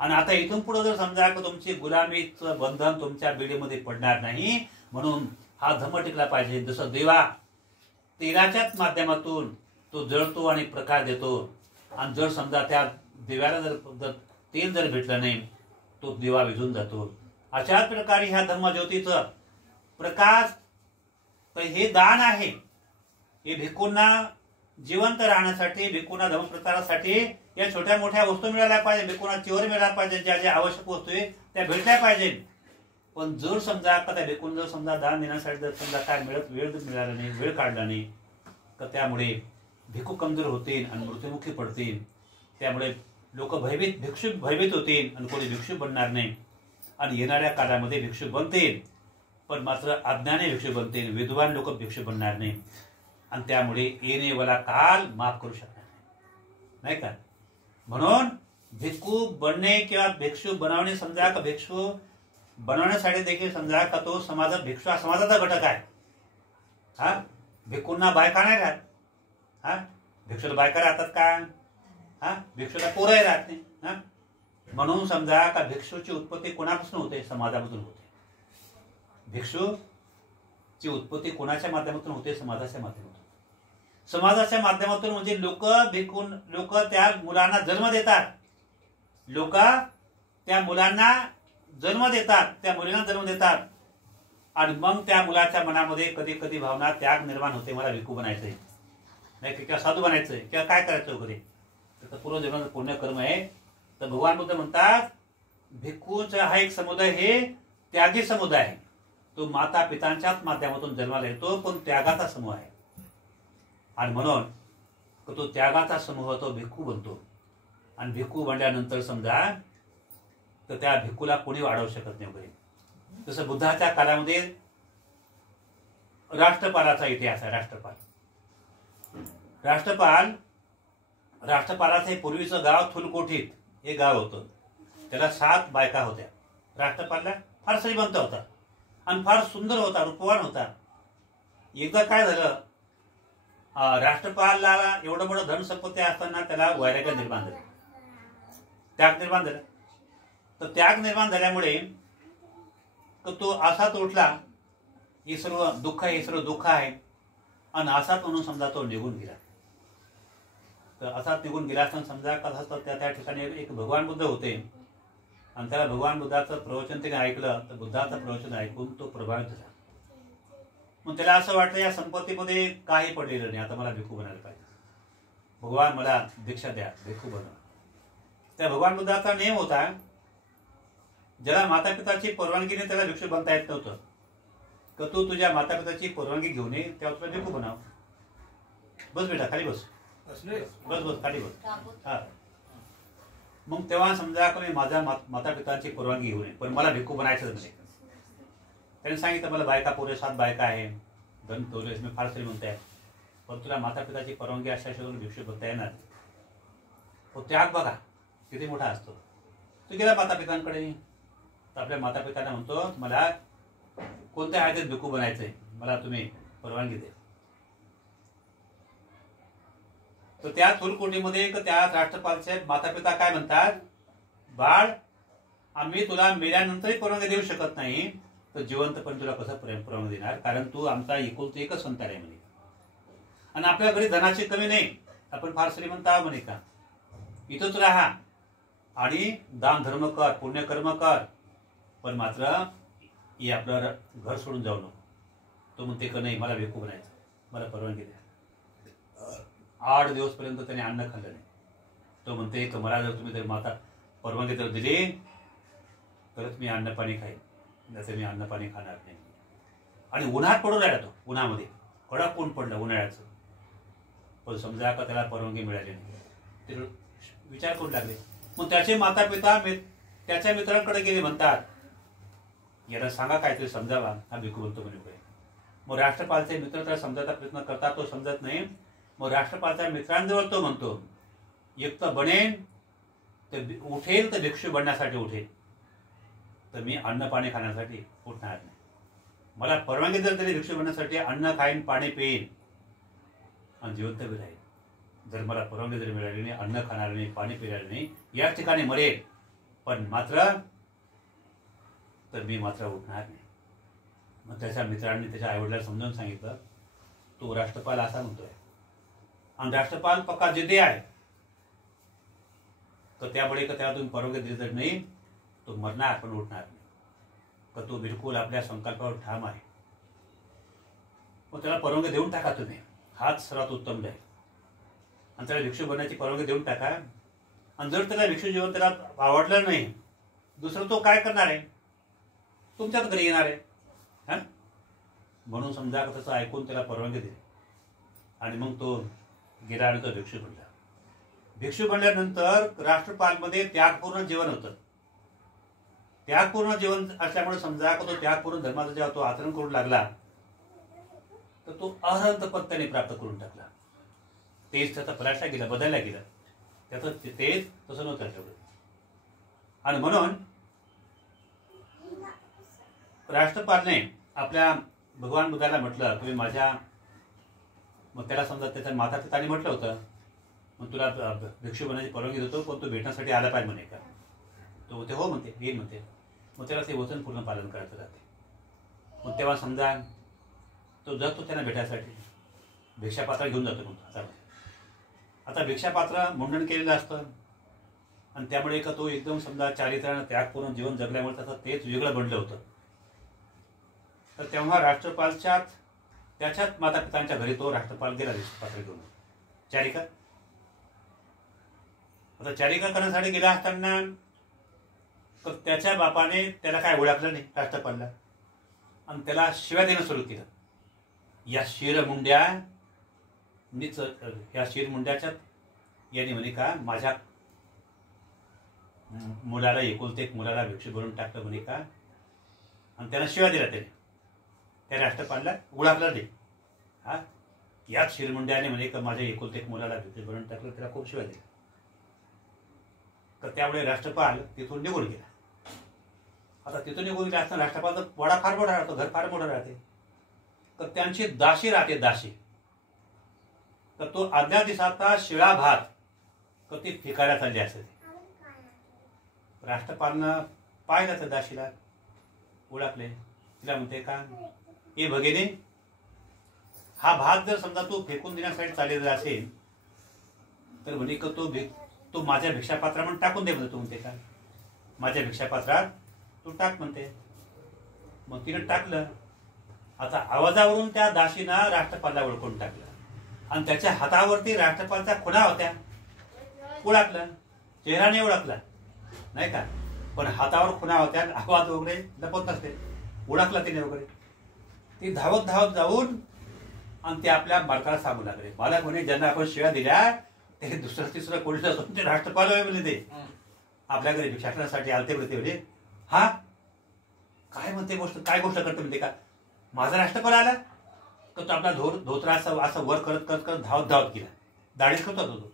आणि आता इथून पुढे जर समजा की तुमची गुलामीचं बंधन तुमच्या बेडीमध्ये पडणार नाही, म्हणून हा धम्म टिकला पाहिजे. जसं देवा तेलाच्याच माध्यमातून तो जळतो आणि प्रकाश देतो. आणि जर समजा त्या दिव्याला जर तेल जर भेटलं नाही, तो दिवा विझून जातो. अशाच प्रकारे ह्या धम्मज्योतीचं प्रकाश तर हे दान आहे. हे भिक्खूंना जिवंत राहण्यासाठी, भिक्खूंना धर्मप्रचारासाठी या छोट्या मोठ्या वस्तू मिळाल्या पाहिजे, भिक्खूंना चिवर मिळाल्या पाहिजे, ज्या ज्या आवश्यक वस्तू आहे त्या भेटल्या पाहिजे. पण जर समजा त्या भिक्खूंना जर समजा दान देण्यासाठी जर समजा काय वेळ मिळाला नाही, वेळ काढला नाही, तर त्यामुळे भिक्खू कमजोर होतील आणि मृत्युमुखी पडतील. त्यामुळे लोक भिक्षू भयभीत होतील आणि कोणी भिक्षू बनणार नाही. आणि येणाऱ्या काळामध्ये भिक्षू बनतील, पण मात्र अज्ञानी भिक्षू बनतील, विद्वान लोक भिक्षू बनणार नाही. आणि त्यामुळे येणेवाला काल माफ करू शकणार नाही का. म्हणून भिक्खू बनणे किंवा भिक्षू बनवणे, समजा का भिक्षू बनवण्यासाठी देखील समजा का तो भिक्षू हा समाजाचा घटक आहे. हा भिक्खूंना बायका नाही राहत. हा भिक्षूला बायका राहतात का? हा भिक्षूला पोरही राहत नाही. हा म्हणून समजा का भिक्षूची उत्पत्ती कोणापासून होते? समाजामधून होते. भिक्षूची उत्पत्ती कोणाच्या माध्यमातून होते? समाजाच्या माध्यमातून. समाजाच्या माध्यमातून म्हणजे लोक त्या मुलांना जन्म देतात. लोक त्या मुलांना जन्म देतात, त्या मुलींना जन्म देतात. आणि मग त्या मुलाच्या मनामध्ये कधी कधी भावना त्याग निर्माण होते, मला भिक्खू बनायचंय, नाही किंवा साधू बनायचंय किंवा काय करायचं वगैरे. तर पूर्वजन्माचं पुण्यकर्म आहे. तर भगवान बुद्ध म्हणतात भिक्खूचा हा एक समुदाय हे त्यागी समुदाय आहे. तो माता पितांच्याच माध्यमातून जन्माला येतो, पण त्यागाचा समूह आहे. आणि म्हणून तो त्यागाचा समूह तो भिक्खू बनतो. आणि भिक्खू बनल्यानंतर समजा तर त्या भिक्खूला कोणी वाढवू शकत नाही वगैरे. जसं बुद्धाच्या काळामध्ये राष्ट्रपालाचा इतिहास आहे. राष्ट्रपालाचं पूर्वीचं गाव थुलकोठीत हे गाव होतं. त्याला 7 बायका होत्या. राष्ट्रपालला फार श्रीमंत होता आणि फार सुंदर होता, रूपवान होता. एकदा काय झालं, राष्ट्रपालला एवढं मोठं धनसंपत्ती असताना त्याला वैराग्य निर्माण झालं, त्याग निर्माण झाला. तर त्याग निर्माण झाल्यामुळे तो असाच उठला, हे सर्व दुःख आहे, हे सर्व दुःख आहे, आणि असाच म्हणून समजा तो निघून गेला. तर असाच निघून गेला असताना समजा कसा त्या ठिकाणी एक भगवान बुद्ध होते. आणि त्याला भगवान बुद्धाचं प्रवचन त्याने ऐकलं. तर बुद्धाचं प्रवचन ऐकून तो प्रभावित झाला. मग त्याला असं वाटलं या संपत्तीमध्ये काही पडलेलं नाही, आता मला भिक्खू बनायला पाहिजे. भगवान मला दीक्षा द्या, भिक्खू बनवा. त्या भगवान बुद्धाचा नियम होता, ज्याला मातापिताची परवानगीने त्याला भिक्षू बनता येत नव्हतं, तर तू तुझ्या मातापिताची परवानगी घेऊन ये, तेव्हा तुला भिक्खू बनाव. बस बेटा खाली बस, बस खाली बस. हा मग तेव्हा समजा की मी माझ्या मातापितांची परवानगी घेऊन ये, पण मला भिक्खू बनायचं नाही. त्याने सांगितलं मला बायका पुरे 7 बायका आहे, धन तोलेस, मी फार श्रीमंत आहे, पण तुला मातापिताची परवानगी असल्याशिवाय भिक्षू बनता येणार. तो त्याग बघा किती मोठा असतो. तो गेला मातापितांकडे. तर आपल्या मातापितांना म्हणतो मला कोणत्या आयतेत भिक्खू बनायचंय, मला तुम्ही परवानगी द्या. तर त्या थुलकोटीमध्ये त्या राष्ट्रपालचे मातापिता काय म्हणतात, बाळ आम्ही तुला मेल्यानंतरही परवानगी देऊ शकत नाही, तर जिवंतपणे तुला कसं परवानगी देणार, कारण तू आमचा एकुलता एकच संतान आहे म्हणे. आणि आपल्या घरी धनाची कमी नाही, आपण फार श्रीमंत आहोत म्हणे का, इथंच राहा आणि दान धर्म कर, पुण्यकर्म कर, पण मात्र हे आपलं घर सोडून जाऊ नको. तो म्हणते का नाही मला भिक्खू बनायचं, मला परवानगी द्या. 8 दिवसपर्यंत त्याने अन्न खाल्लं नाही. तो म्हणते की मला जर तुम्ही जर माता परवानगी जर दिली तरच मी अन्न पाणी खाईन, नाही मी अन्न पाणी खाणार नाही. आणि उन्हात पडून राहिला तो, उन्हामध्ये कडक ऊन पडलं उन्हाळ्याचं. पण समजा का त्याला परवानगी मिळाली नाही. ते विचार करू लागले. मग त्याचे माता पिता त्याच्या मित्रांकडे गेले, म्हणतात याला सांगा काहीतरी समजावा, हा भिक्खू बनतो म्हणे. मग राष्ट्रपालचे मित्र त्याला समजायचा प्रयत्न करतात, तो समजत नाही. मग राष्ट्रपालच्या मित्रांजवळ तो म्हणतो एक तर बनेन तर उठेल, तर भिक्षू बनण्यासाठी उठेल, तर मी अन्न पाणी खाण्यासाठी उठणार नाही. मला परवानगी जर तरी भिक्षू बनण्यासाठी अन्न खाईन, पाणी पिईन आणि जिवंत बी राहील. जर मला परवानगी जरी मिळाली नाही, अन्न खाणार नाही, पाणी पिणार नाही, याच ठिकाणी मरेल, पण मात्र तर मी मात्र उठणार नाही. मग त्याच्या मित्रांनी त्याच्या आईवडिलांना समजावून सांगितलं, तो राष्ट्रपाल असा म्हणतोय, आणि राष्ट्रपाल पक्का जिद्दी आहे, तर त्यामुळे का त्याला तुम्ही परवानगी दिली तर नाही तो मरणार पण उठणार नाही, तर तो बिलकुल आपल्या संकल्पावर ठाम आहे. मग त्याला परवानगी देऊन टाका तुम्ही, हाच सर्वात उत्तम आहे. आणि त्याला भिक्षू बनण्याची परवानगी देऊन टाका. आणि जर त्याला भिक्षू जीवन त्याला आवडलं नाही, दुसरं तो काय करणार आहे, तुमच्याच घरी येणार आहे. हा, म्हणून समजा त्याचं ऐकून त्याला परवानगी दिली आणि मग तो गेला आणि तो भिक्षू बनला. भिक्षू बनल्यानंतर राष्ट्रपालमध्ये त्यागपूर्ण जीवन होतं. त्यागपूर्ण जीवन असल्यामुळे समजा तो त्यागपूर्ण धर्माचं जेव्हा तो आचरण करू लागला तर तो अनंत पद त्याने प्राप्त करून टाकला. तेच त्याचा पराठा गेला, बदलला गेला. त्याचं तेच तसं नव्हतं तेवढं. आणि म्हणून राष्ट्रपालने आपल्या भगवान बुद्धाला म्हटलं, तुम्ही माझ्या, मग त्याला समजा त्याच्या माता पिताने म्हटलं होतं, मग तुला भिक्षू बनण्याची परवानगी देतो, पण तू भेटण्यासाठी आला पाहिजे म्हणे का. तो म्हणते हो म्हणते, येईल म्हणते. मग त्याला ते वचन पूर्ण पालन करायचं राहते. मग तेव्हा समजा तो जातो त्यांना भेटायसाठी, भिक्षापात्र घेऊन जातो. मग आता भिक्षापात्र मुंडन केलेलं असतं आणि त्यामुळे का तो एकदम समजा चारित्र्यानं त्यागपूर्ण जीवन जगल्यामुळे त्याचं तेच वेगळं बनलं होतं. तर तेव्हा राष्ट्रपालच्यात त्याच्याच माता पितांच्या घरी तो राष्ट्रपाल गेला भिक्षापात्र घेऊन चारिका. आता चारिका करण्यासाठी गेला असताना तर त्याच्या बापाने त्याला काय ओळखलं नाही राष्ट्रपालला, आणि त्याला शिव्या देणं सुरू केलं. या शिरमुंड्या ह्या शिरमुंड्याच्या याने म्हणे का माझ्या मुलाला, एकुलते एक मुलाला भिक्षू बनवून टाकलं म्हणे का, आणि त्याला शिव्या दिला. त्याने त्या राष्ट्रपालला ओळखलं नाही. हा, याच शिरमुंड्याने म्हणे का माझ्या एकुलते एक मुलाला भिक्षू बनवून टाकलं, त्याला खूप शिव्या दिल्या. तर त्यामुळे राष्ट्रपाल तिथून निघून गेला. आता तिथून निघून गेला असताना राष्ट्रपालचा वाडा फार मोठा राहतो, घर फार मोठं राहते. तर त्यांची दाशी राहते, दाशी. तर तो आदल्या दिवसाचा शिळा भात तर ती फेकायला चालली असते. राष्ट्रपालनं पाहिलं त्या दाशीला, ओळखले. तिला म्हणते का, ए भगिनी, हा भात जर समजा तू फेकून देण्यासाठी चाललेला असेल तर म्हणे का तो माझ्या भिक्षापात्रामध्ये टाकून दे म्हणते. तू म्हणते का माझ्या भिक्षापात्रात तू टाक म्हणते. मग तिने टाकलं. आता आवाजावरून त्या दाशीनं राष्ट्रपालला ओळखून टाकलं आणि त्याच्या हातावरती राष्ट्रपालच्या खुणा होत्या. ओळखलं, चेहराने ओळखला नाही का, पण हातावर खुणा होत्या, आवाज वगैरे लपत नसते. ओळखला तिने वगैरे. ती धावत धावत जाऊन आणि ते आपल्या मालकाला सांगू लागले, मालक म्हणे ज्यांना आपण शिव्या दिल्या ते दुसरं तिसरं कोणी असून ते राष्ट्रपाल आहे म्हणे, ते आपल्या घरी भिक्षा करण्यासाठी आलते म्हणे. ते म्हणे हा काय म्हणते गोष्ट, काय गोष्ट करते म्हणते का, माझा राष्ट्रपाल आला. तर तो आपला धोत्रा असं वर करत करत करत धावत धावत गेला. दाढीत करत होता तो,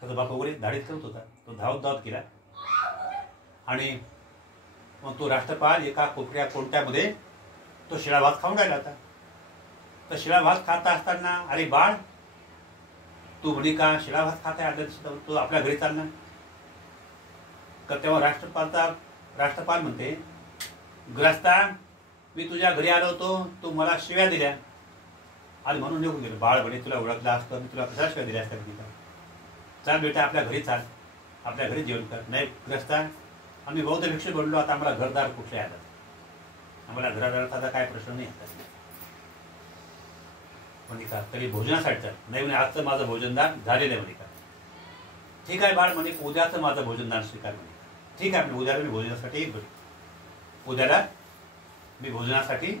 त्याचा बाप वगैरे दाढीत करत होता. तो धावत धावत गेला आणि मग तो राष्ट्रपाल एका कोणत्यामध्ये तो शिळा भात खाऊन राहिला होता. तर शिळा भात खाता असताना, अरे बाळ तू म्हणे का शिळा भात खात आहे, तो आपल्या घरी चालला. तर तेव्हा राष्ट्रपाल म्हणते, ग्रस्ता मी तुझ्या घरी आलो होतो, तू मला शिव्या दिल्या आणि म्हणून निघून गेलो. बाळ म्हणे तुला ओळखलं असतं मी तुला कशा शिव्या दिल्या असतात. चाल बेटा आपल्या घरी चाल, आपल्या घरी जेवण कर. नाही ग्रस्ता, आम्ही बौद्ध भिक्षू बनलो, आता आम्हाला घरदार कुठले आलं, आम्हाला घरादाराचा आता काय प्रश्न नाही येतात म्हणे का. तरी भोजनासाठी चाल. नाही म्हणे आजचं माझं भोजनदान झालेलं आहे म्हणे का. ठीक आहे बाळ म्हणे, उद्याचं माझं भोजनदान स्वीकार म्हणे. ठीक आहे म्हणे, उद्याला मी भोजनासाठी येईल, उद्याला मी भोजनासाठी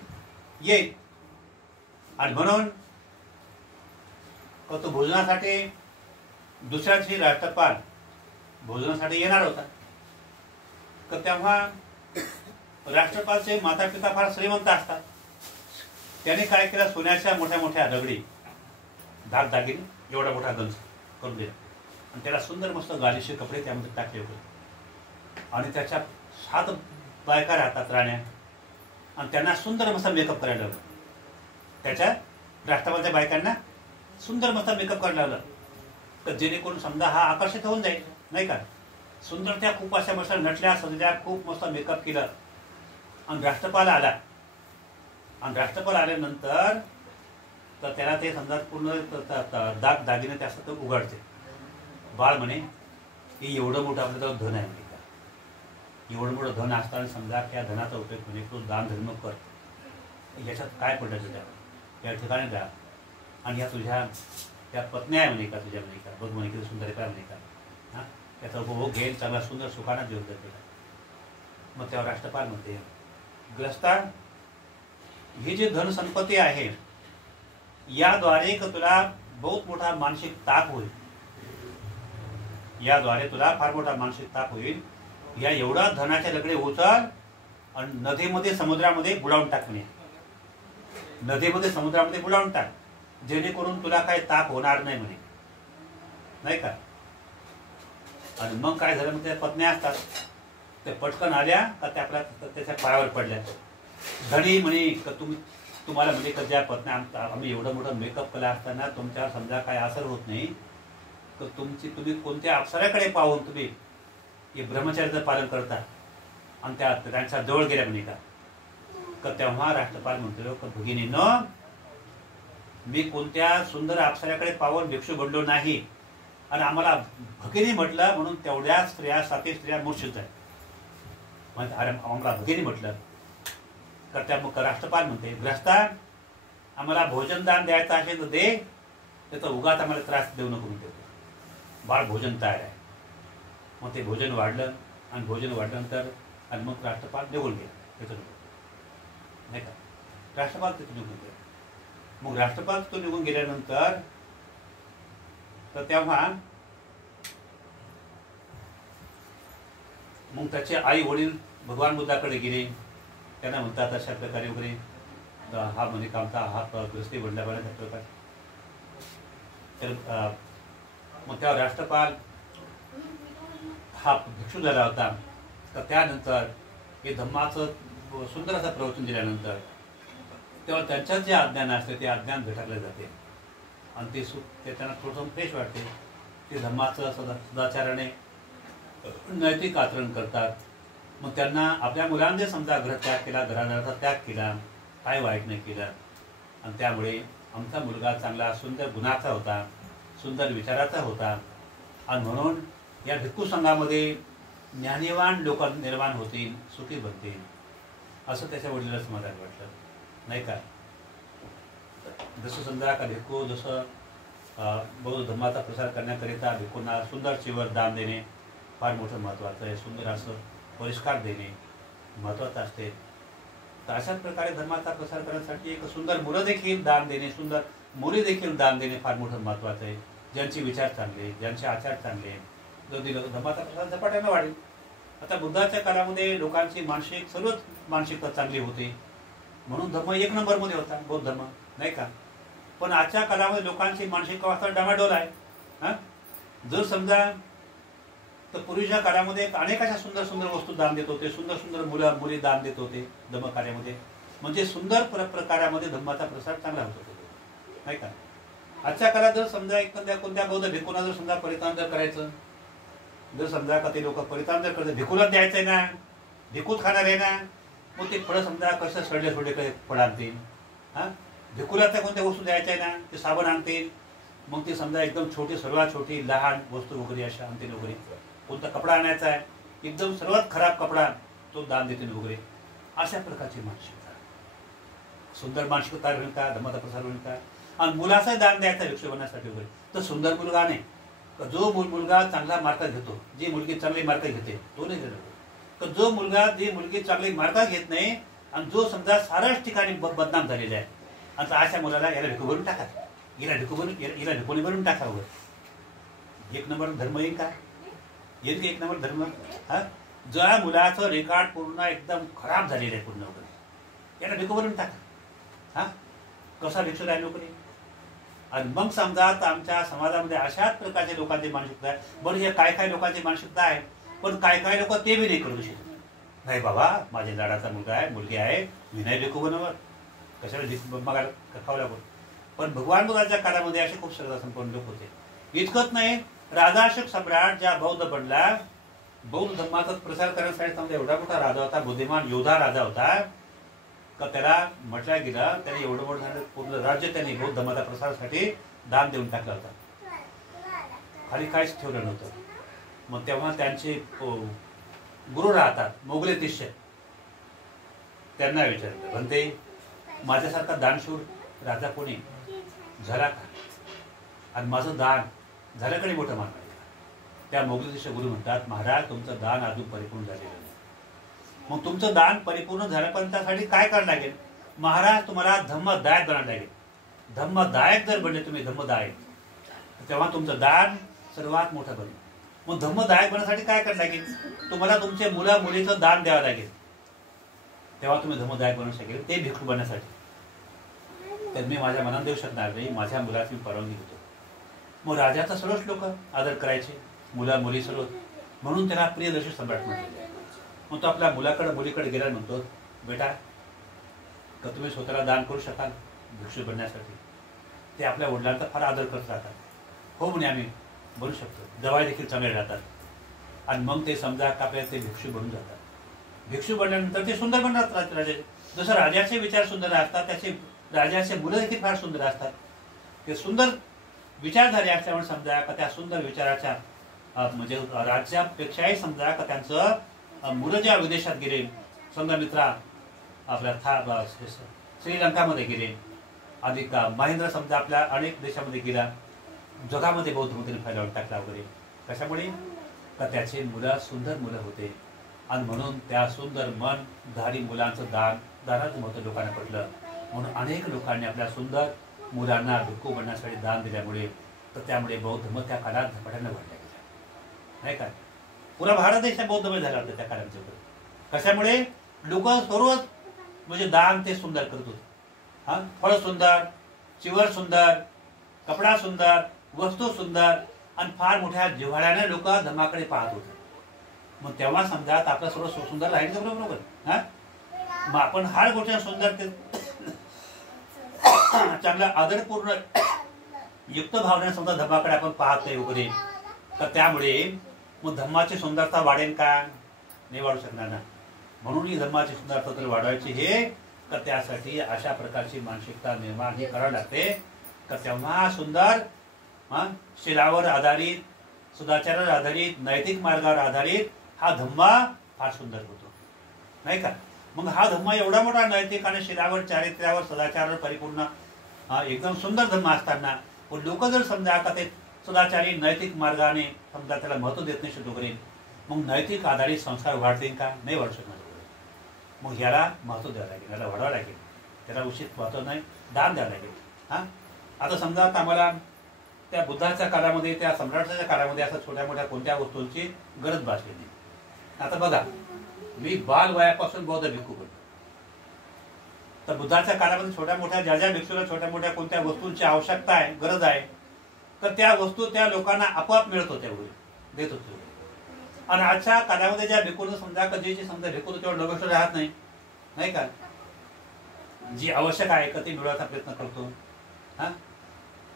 येईल. आणि म्हणून तो भोजनासाठी दुसऱ्या दिवशी राष्ट्रपाल भोजनासाठी येणार होता. तर तेव्हा राष्ट्रपालचे माता पिता फार श्रीमंत असतात. त्याने काय केलं, सोन्याच्या मोठ्या मोठ्या दगडी दागदागिने एवढा मोठा गंज करून दिला आणि त्याला सुंदर मस्त गालीचे कपडे त्यामध्ये टाकले होते. आणि त्याच्या 7 बायका राहतात राण्या, आणि त्यांना सुंदर मस्त मेकअप करायला लावलं. त्याच्या राष्ट्रपालच्या बायकांना सुंदर मस्त मेकअप करायला लावलं, तर जेणेकरून समजा हा आकर्षित होऊन जाईल नाही का. सुंदर त्या खूप अशा मस्त नटल्या सजल्या, खूप मस्त मेकअप केलं. आणि राष्ट्रपाल आला. आणि राष्ट्रपाल आल्यानंतर तर त्याला ते समजा पूर्ण दाग दागिने ते असं तर उघडते. बाळ म्हणे की एवढं मोठं आपल्याला धन आहे म्हणे का, एवढं मोठं धन असताना समजा त्या धनाचा उपयोग म्हणे तो दान धर्म कर, याच्यात काय पडलं तुझ्या या ठिकाणी जा, आणि या तुझ्या त्या पत्न्या आहे म्हणे का तुझ्या म्हणे का, बघ म्हणे किती सुंदर काय म्हणे का, हां त्याचा उपभोग घेईल, चांगला सुंदर सुखाना देऊन जाते. मग तेव्हा राष्ट्रपाल म्हणते ग्रस्ता, ही जी धन संपत्ती आहे याद्वारे तुला बहुत मोठा मानसिक ताप होईल, याद्वारे तुला फार मोठा मानसिक ताप होईल. या एवढा धनाच्या लगडे उचल आणि नदीमध्ये समुद्रामध्ये बुडावून टाक म्हणे, नदीमध्ये समुद्रामध्ये बुडावून टाक, जेणेकरून तुला काही ताप होणार नाही म्हणे, नाही का. आणि मग काय झालं, मग त्या पत्न्या असतात त्या पटकन आल्या का त्या आपल्या त्याच्या पायावर पडल्या. धनी म्हणे का तुम्हाला म्हणजे का ज्या पत्न्या आम्ही एवढं मोठं मेकअप केला असताना तुमच्यावर समजा काय असर होत नाही, तर तुम्ही कोणत्या अप्सराकडे पाहून तुम्ही हे ब्रह्मचर्याचं पालन करता आणि त्यांच्या जवळ गेल्या म्हणे का. तेव्हा राष्ट्रपाल म्हणतो का भगिनीनं, मी कोणत्या सुंदर अप्सराकडे पाहून भिक्षू बनलो नाही, आणि आम्हाला भगिनी म्हटलं म्हणून तेवढ्या स्त्रिया 7 स्त्रिया मूर्छित आहेत. म्हणजे अरे आम्हाला भगिनी म्हटलं तर त्या मग राष्ट्रपाल म्हणते ग्रस्ता, आम्हाला भोजन दान द्यायचं असेल तर दे, त्याचा उगाच आम्हाला त्रास देऊ नको म्हणते. बाळ भोजन तयार आहे. मग ते भोजन वाढलं आणि भोजन वाढल्यानंतर आणि मग राष्ट्रपाल निघून गेले त्याचं, नाही का. राष्ट्रपाल तिथून निघून गेले. मग राष्ट्रपाल तिथून निघून गेल्यानंतर तर तेव्हा मग त्याचे आई वडील भगवान बुद्धाकडे गेले. त्यांना म्हणतात अशा प्रकारे वगैरे हा म्हणजे कामता हा ग्रस्ती बनला बऱ्याच प्रकार. तर मग तेव्हा राष्ट्रपाल हा भिक्षू झाला होता. तर त्यानंतर हे धम्माचं सुंदर असं प्रवचन दिल्यानंतर तेव्हा त्यांच्यात जे अज्ञान असते ते अज्ञान झटकले जाते आणि ते त्यांना थोडंसं फ्रेश वाटते. ते धम्माचं सदाचाराने नैतिक आचरण करतात. मग त्यांना आपल्या मुलांनी समजा गृहत्याग केला, घरादाराचा त्याग केला, काय वाईट नाही केलं, आणि त्यामुळे आमचा मुलगा चांगला सुंदर गुणाचा होता, सुंदर विचाराचा होता, आणि म्हणून या भिक्खू संघामध्ये ज्ञानीवान लोक निर्माण होतील, सुखी बनतील, असं त्याच्या वडिलांना समाधान वाटलं, नाही का. जसं समजा का भिक्खू जसं बौद्ध धर्माचा प्रसार करण्याकरिता भिक्खूंना सुंदर चिवर दान देणे फार मोठं महत्त्वाचं आहे, सुंदर असं परिष्कार देणे महत्त्वाचं असते. तर अशाच प्रकारे धर्माचा प्रसार करण्यासाठी एक सुंदर मुलं देखील दान देणे, सुंदर मुली देखील दान देणे फार मोठं महत्त्वाचं आहे. ज्यांचे विचार चांगले, ज्यांचे आचार चांगले, जो दिलं धर्माचा प्रसार झपाट्यानं वाढेल. आता बुद्धाच्या काळामध्ये लोकांची सर्वच मानसिकता चांगली होती, म्हणून धर्म 1 नंबरमध्ये होता, बौद्ध धर्म, नाही का. पण आजच्या काळामध्ये लोकांची मानसिक अवस्था डामाडोल आहे. हां जर समजा तर पूर्वीच्या काळामध्ये अनेक अशा सुंदर सुंदर वस्तू दान देत होते, सुंदर सुंदर मुली दान देत होते धम्मकार्यामध्ये, म्हणजे सुंदर प्रकारामध्ये धम्माचा प्रसार चांगला होत होता, नाही का. आजच्या काळात जर समजा एखाद्या कोणत्या बौद्ध भिक्खूंना जर समजा परिधान जर करायचं, जर समजा का ते लोक परिधान जर करतात, भिक्खूलाच द्यायचंय ना, भिक्खूच खाणार आहे ना, मग ते फळं समजा कसं सडले सोडले काही फळं आणतील. हां भिक्खूला कोणत्या वस्तू द्यायच्या आहे ना, ते साबण आणतील, मग ते समजा एकदम सर्वात छोटी लहान वस्तू वगैरे अशा आणतील वगैरे. कोणता कपडा आणायचा आहे, एकदम सर्वात खराब कपडा तो दान देतील वगैरे. अशा प्रकारची मानसिकता, सुंदर मानसिकता होईल का धर्माचा प्रसार होईल का. आणि मुलाचं दान द्यायचा भिक्षू बनण्यासाठी वगैरे, तर सुंदर मुलगा नाही, जो मुलगा चांगला मार्क घेतो, जी मुलगी चांगली मार्क घेते तो नाही देतो. तर जी मुलगी चांगली मार्क घेत नाही आणि जो समजा साऱ्याच ठिकाणी बदनाम झालेला आहे, आता अशा मुलाला याला भिकू भरून टाका, हिला भिकोनी भरून टाका वगैरे. 1 नंबर धर्म येईल का, येईल की 1 नंबर धर्म. हा ज्या मुलाचं रेकॉर्ड पूर्ण एकदम खराब झालेलं आहे पूर्ण वगैरे, याला भिकू भरून टाका. हा कसा भिक्षू राहिलो नोकरी. आणि मग समजा तर आमच्या समाजामध्ये अशाच प्रकारच्या लोकांची मानसिकता आहे. बरं हे काय लोकांची मानसिकता आहे, पण काय लोक ते बी नाही करू शकत. नाही बाबा माझ्या लाडाचा मुलगा आहे, मुलगी आहे, मी नाही भिकू बनवत, कशाला बघायला खावं लागत. पण भगवान बुद्धाच्या काळामध्ये असे खूप श्रद्धा संपन्न लोक होते. इतकंच नाही, राजाशोक सम्राट ज्या बौद्ध बनला, बौद्ध धर्माचा प्रसार करण्यासाठी समजा एवढा मोठा राजा होता, बुद्धिमान योद्धा राजा होता. का त्याला म्हटलं गेलं त्याने एवढं मोठं झालं पूर्ण राज्य त्यांनी बौद्ध धर्माच्या प्रसारासाठी दान देऊन टाकला होता, खाली काहीच ठेवलं नव्हतं. मग तेव्हा त्यांचे गुरु राहतात मोगले शिष्य, त्यांना विचारलं म्हणते माझ्यासारखा दानशूर राजा कोणी झाला का, आणि माझं दान झालं कडे मोठं मान. त्या मोगले शिष्य गुरु म्हणतात महाराज तुमचं दान अजून परिपूर्ण झालेलं नाही. मग तुमचं दान परिपूर्ण झालं पण त्यासाठी काय करायला लागेल महाराज, तुम्हाला धम्मदायक बनायला लागेल. धम्मदायक जर बनले तुम्ही धम्मदायक, तेव्हा तुमचं दान सर्वात मोठं बनेल. मग धम्मदायक बनण्यासाठी काय करायला लागेल, तुम्हाला तुमच्या मुला मुलीचं दान द्यावं लागेल, तेव्हा तुम्ही धम्मदायक बनवू शकेल. ते भिक्खू बनण्यासाठी तर मी माझ्या मनात देऊ शकणार नाही, माझ्या मुलाची मी परवानगी देतो. मग राजाचा सर्वच लोक आदर करायचे, मुला मुली सर्व, म्हणून त्याला प्रियदर्शी सम्राट म्हटले. मग तो आपल्या मुलाकडे मुलीकडे गेला म्हणतो बेटा का तुम्ही स्वतःला दान करू शकाल भिक्षू बनण्यासाठी. ते आपल्या वडिलांचा फार आदर करत राहतात. हो म्हणे आम्ही बनू शकतो, जवाई देखील चांगले राहतात. आणि मग ते समजा का आपल्याला ते भिक्षू बनून जातात. भिक्षू बनल्यानंतर ते सुंदर बनतात राजे. जसं राजाचे विचार सुंदर असतात त्याचे राजाचे मुलं देखील फार सुंदर असतात. ते सुंदर विचार झाले असल्यामुळे समजा का त्या सुंदर विचाराच्या म्हणजे राज्यापेक्षाही समजा का त्यांचं मुलं ज्या विदेशात गेले, समजा मित्रा आपल्या श्रीलंकामध्ये गेले, अधिक महेंद्र समजा आपल्या अनेक देशामध्ये गेला, जगामध्ये बौद्ध धर्माने फैलावून टाकला वगैरे. कशामुळे का त्याचे मुलं सुंदर मुलं होते आणि म्हणून त्या सुंदर मन धारी मुलांचं दानाचं महत्त्व लोकांना पडलं. म्हणून अनेक लोकांनी आपल्या सुंदर मुलांना भिक्खू बनण्यासाठी दान दिल्यामुळे तर त्यामुळे बौद्ध धर्म त्या काळात झपाट्यानं वाढला गेला, नाही काय. पुरा भारत देश बौद्धमय झाला होता त्या काळामध्ये. कशामुळे लोक सर्वच म्हणजे दान ते सुंदर करत होते. हा, फळ सुंदर, चिवर सुंदर, कपडा सुंदर, वस्तू सुंदर आणि फार मोठ्या जिव्हाळ्याने लोक धर्माकडे पाहत होते. मग तेव्हा समजा आपलं सर्व सुंदर राहील का बरोबर. हा, मग आपण हर गोष्टी सुंदर चांगला आदरपूर्ण युक्त भावनेने समजा धर्माकडे आपण पाहतोय वगैरे, तर त्यामुळे मग धर्माची सुंदरता वाढेल का, नाही वाढू शकणार ना. म्हणून ही धर्माची सुंदरता तर वाढवायची हे तर त्यासाठी अशा प्रकारची मानसिकता निर्माण ही करावी लागते. तर तेव्हा सुंदर शिलावर आधारित, सदाचारावर आधारित, नैतिक मार्गावर आधारित हा धम्म फार सुंदर होतो, नाही का. मग हा धम्म एवढा मोठा नैतिक आणि शिलावर, चारित्र्यावर, सदाचारावर परिपूर्ण एकदम सुंदर धम्म असताना लोक जर समजा का ते सदाचारी नैतिक मार्गाने समजा त्याला महत्व देत नाही शुद्ध करेल, मग नैतिक आधारित संस्कार वाढतील का, नाही वाढू शकणार. मग याला महत्व द्यावं लागेल, याला वाढवावं लागेल, त्याला उचित महत्व नाही दान द्यावं लागेल. हा, आता समजा आता आम्हाला त्या बुद्धाच्या काळामध्ये, त्या सम्राटाच्या काळामध्ये असं छोट्या मोठ्या कोणत्या वस्तूंची गरज भासली नाही. आता बघा मी बाल वयापासून बौद्ध भिक्खू बनतो, तर बुद्धाच्या काळामध्ये छोट्या मोठ्या ज्या ज्या भिक्षूला छोट्या मोठ्या कोणत्या वस्तूंची आवश्यकता आहे, गरज आहे, तर त्या वस्तू त्या लोकांना आपोआप मिळत होत्या वगैरे, देत होते. आणि आजच्या काळामध्ये ज्या भिक्खूंना समजा कधी समजा भिक्खू तेवढं लगोष्ट राहत नाही, नाही का, जी आवश्यक आहे का ती मिळवायचा प्रयत्न करतो. हा,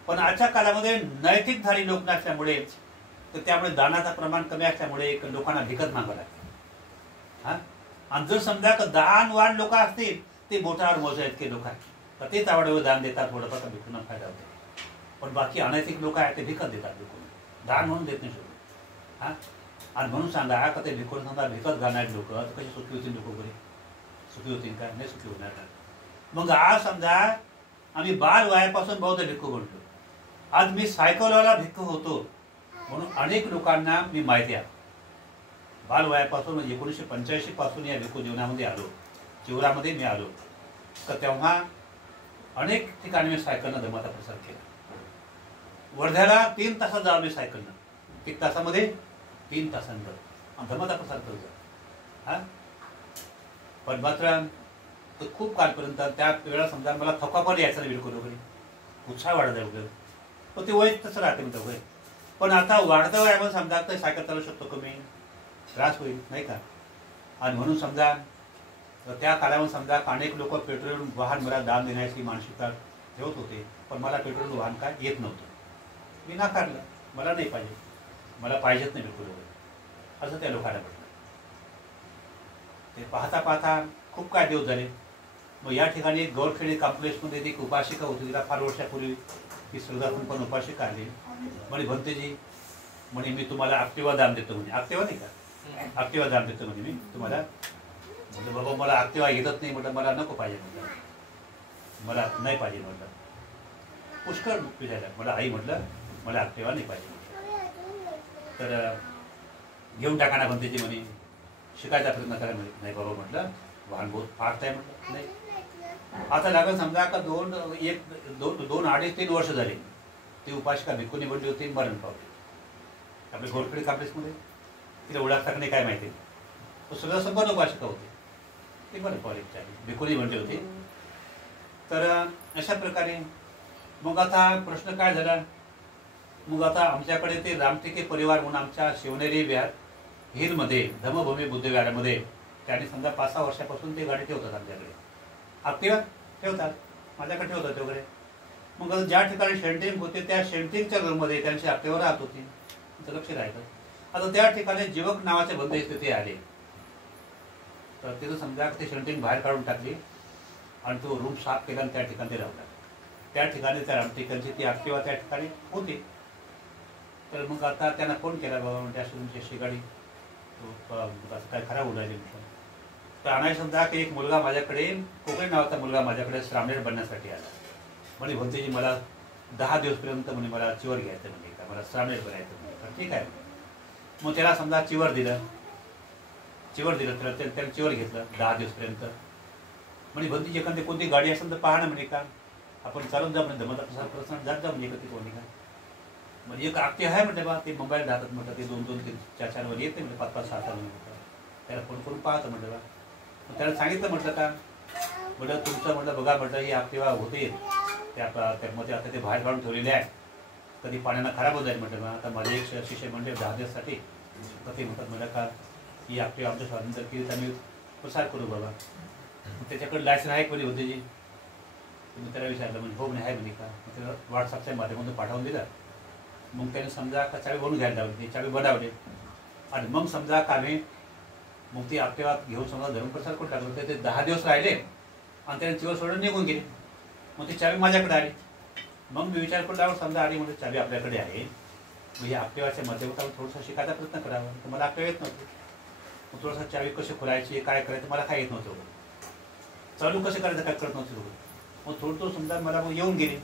पण आजच्या काळामध्ये नैतिकधारी लोक नसल्यामुळे तर त्यामुळे दानाचं प्रमाण कमी असल्यामुळे लोकांना भिकत मागावं लागतं. हा, आणि जर समजा दानवान लोक असतील ते बोटावर मोजा इतके लोक आहेत तर तेच आवडीवर दान देतात, थोडंफार भिकूंना फायदा होतो. पण बाकी अनैतिक लोक आहेत ते भिकत देतात, भिकून दान म्हणून देत नाही शोधून. हा, आणि म्हणून सांगा का ते भिकून समजा भिकत घालणारे लोक तर कशी सुखी होतील, लोक वगैरे सुखी होतील का, नाही सुखी होणार. मग आज समजा आम्ही बाल वयापासून बौद्ध भिक्खू बनतो, आज मी सायकलवाला भिक्खू होतो, म्हणून अनेक लोकांना मी माहिती आहे. बाल वयापासून म्हणजे 1985 पासून या भिक्खू जीवनामध्ये आलो, चिवरामध्ये मी आलो, तर तेव्हा अनेक ठिकाणी मी सायकलनं धर्माचा प्रसार केला. वर्ध्याला 3 तासात जावं मी सायकलनं, 1 तासामध्ये 3 तासांवर धर्माचा प्रसार करतो. हा, पण मात्र तर खूप कालपर्यंत त्या वेळा समजा मला थकवा पण यायचा नाही बिलकुल वगैरे, उत्साह वाढत आहे वगैरे, पण ते वय तसं राहते म्हणतं वगैरे. पण आता वाढतं वयामध्ये समजा तर सायकल चालू शकतो कमी, त्रास होईल, नाही का. आणि म्हणून समजा त्या काळामध्ये समजा अनेक लोक पेट्रोल वाहन मला दान देण्याची मानसिकता ठेवत होते, पण मला पेट्रोल वाहन काय येत नव्हतं, मी नाकारलं, मला नाही पाहिजे, मला पाहिजेच नाही बिलकुल वगैरे, असं त्या लोकांना म्हटलं. ते पाहता पाहता खूप काय दिवस झाले, मग या ठिकाणी गौरखेडी कॉम्प्लेक्समध्ये एक उपासिका होती, तिला फार वर्षापूर्वी ती श्रद्धातून पण उपासिका आली. म्हणे भंतेजी, म्हणे मी तुम्हाला ॲक्टिवा दाम देतो. म्हणे ॲक्टिवा नाही का, ॲक्टिवा दाम देतो म्हणे मी तुम्हाला. म्हटलं बाबा मला ॲक्टिवा येतच नाही. म्हटलं मला नको पाहिजे, म्हटलं मला नाही पाहिजे. म्हटलं पुष्कळ विचारलं. मला आई म्हटलं मला ॲक्टिवा नाही पाहिजे. तर घेऊन टाका ना भंतेजी म्हणे, शिकायचा प्रयत्न करा. म्हणे नाही बाबा, म्हटलं वाहन बहुत फास्ट आहे. म्हटलं नाही. आता लागत समजा का दोन 2.5-3 वर्ष झाले ती उपासिका भिक्खूनी बनली होती, मरण पावली आपल्या गोरखेडी कॉम्प्लेक्समध्ये. तिला ओळखता नाही काय माहिती. तो सगळं संपन्न उपासिका होती, ती मरण पावली भिक्खूनी बनली होती. तर अशा प्रकारे मग आता प्रश्न काय झाला. मग आता आमच्याकडे ते रामटेके परिवार म्हणून आमच्या शिवनेरी विहार हिलमध्ये धम्मभूमी बुद्धविहारामध्ये त्यांनी समजा 5-6 वर्षापासून ते गाडी ठेवतात आमच्याकडे. ॲक्टिवा ठेवतात, माझ्याकडे ठेवतात वगैरे. मग ज्या ठिकाणी शेंटिंग होते त्या शेंटिंगच्या रूममध्ये त्यांची ॲक्टिवा राहत होती, तिचं लक्ष राहायचं. आता त्या ठिकाणी जीवक नावाचे बंद तिथे आले. तर तिथं समजा ते शेंटिंग बाहेर काढून टाकली आणि तो रूम साफ केला आणि त्या ठिकाणी ते राहतात. त्या ठिकाणी त्या रामटेकांची ती ॲक्टिवा त्या ठिकाणी होती. तर मग आता त्यांना फोन केला, बाबा म्हणजे अशी तुमची अशी गाडी काय खराब होऊ राहिली. तर आणायला समजा की एक मुलगा माझ्याकडे, कोकणी नावाचा मुलगा माझ्याकडे श्रामणेर बनण्यासाठी आला. म्हणे भंतेजी मला 10 दिवसपर्यंत म्हणे मला चिवर घ्यायचं, म्हणजे का मला श्रामणेर बनायचं. म्हणजे तर ठीक आहे. मग त्याला समजा चिवर दिलं तर त्याला चिवर घेतलं 10 दिवसपर्यंत. म्हणजे भंतेजी एखादी कोणती गाडी असेल तर पाहा ना म्हणे, का आपण चालून जा म्हणजे जमत प्रसन्न जात जा म्हणजे कधी कोणी का. म्हणजे एक ॲक्टिवा आहे म्हटलं बा, ते मुंबईला राहतात म्हटलं, ते 2-3-4 वर येते म्हणजे 5-5-6 म्हटलं. त्याला फोन करून पाहतं म्हटलं बा. मग त्याला सांगितलं म्हटलं का, म्हटलं तुमचं म्हटलं बघा म्हटलं ही ॲक्टिवा होते त्यामध्ये आता ते बाहेर काढून ठेवलेले आहे, कधी पाण्यानं खराब होत जाईल म्हटलं बा. आता माझे एक शिष्य म्हणजे 10 दिवसासाठी तर ते म्हणतात म्हटलं का ही ॲक्टिवा आमच्या स्वातंत्र्य केली आम्ही प्रसार करू बाबा. त्याच्याकडे लायसन आहे कोणी होते जी. मी त्याला विचारलं म्हणजे हो म्हणे आहे म्हणे का. मग त्याला व्हॉट्सअपच्या माध्यमातून पाठवून दिलं. मग त्याने समजा का चावी बनवून घ्यायला लावली, ती चावी बनवली आणि मग समजा का आम्ही मग ती ॲक्टिवा घेऊन समजा धर्मप्रसार करून टाकलं. तर ते 10 दिवस राहिले आणि त्याने चिवर सोडून निघून गेले. मग ती चावी माझ्याकडे आली. मग मी विचार करू लागलो, समजा आली म्हणजे चावी आपल्याकडे आहे, मग या ॲक्टिवाच्या माध्यमातून थोडंसं शिकायचा प्रयत्न करावा. तर मला ॲक्टिवा येत नव्हती. मग थोडंसं चावी कशी खोलायची, काय करायचं मला काय येत नव्हतं. चालू कसं करायचं काय कळत नव्हतं. मग थोडं समजा मला मग येऊन गेले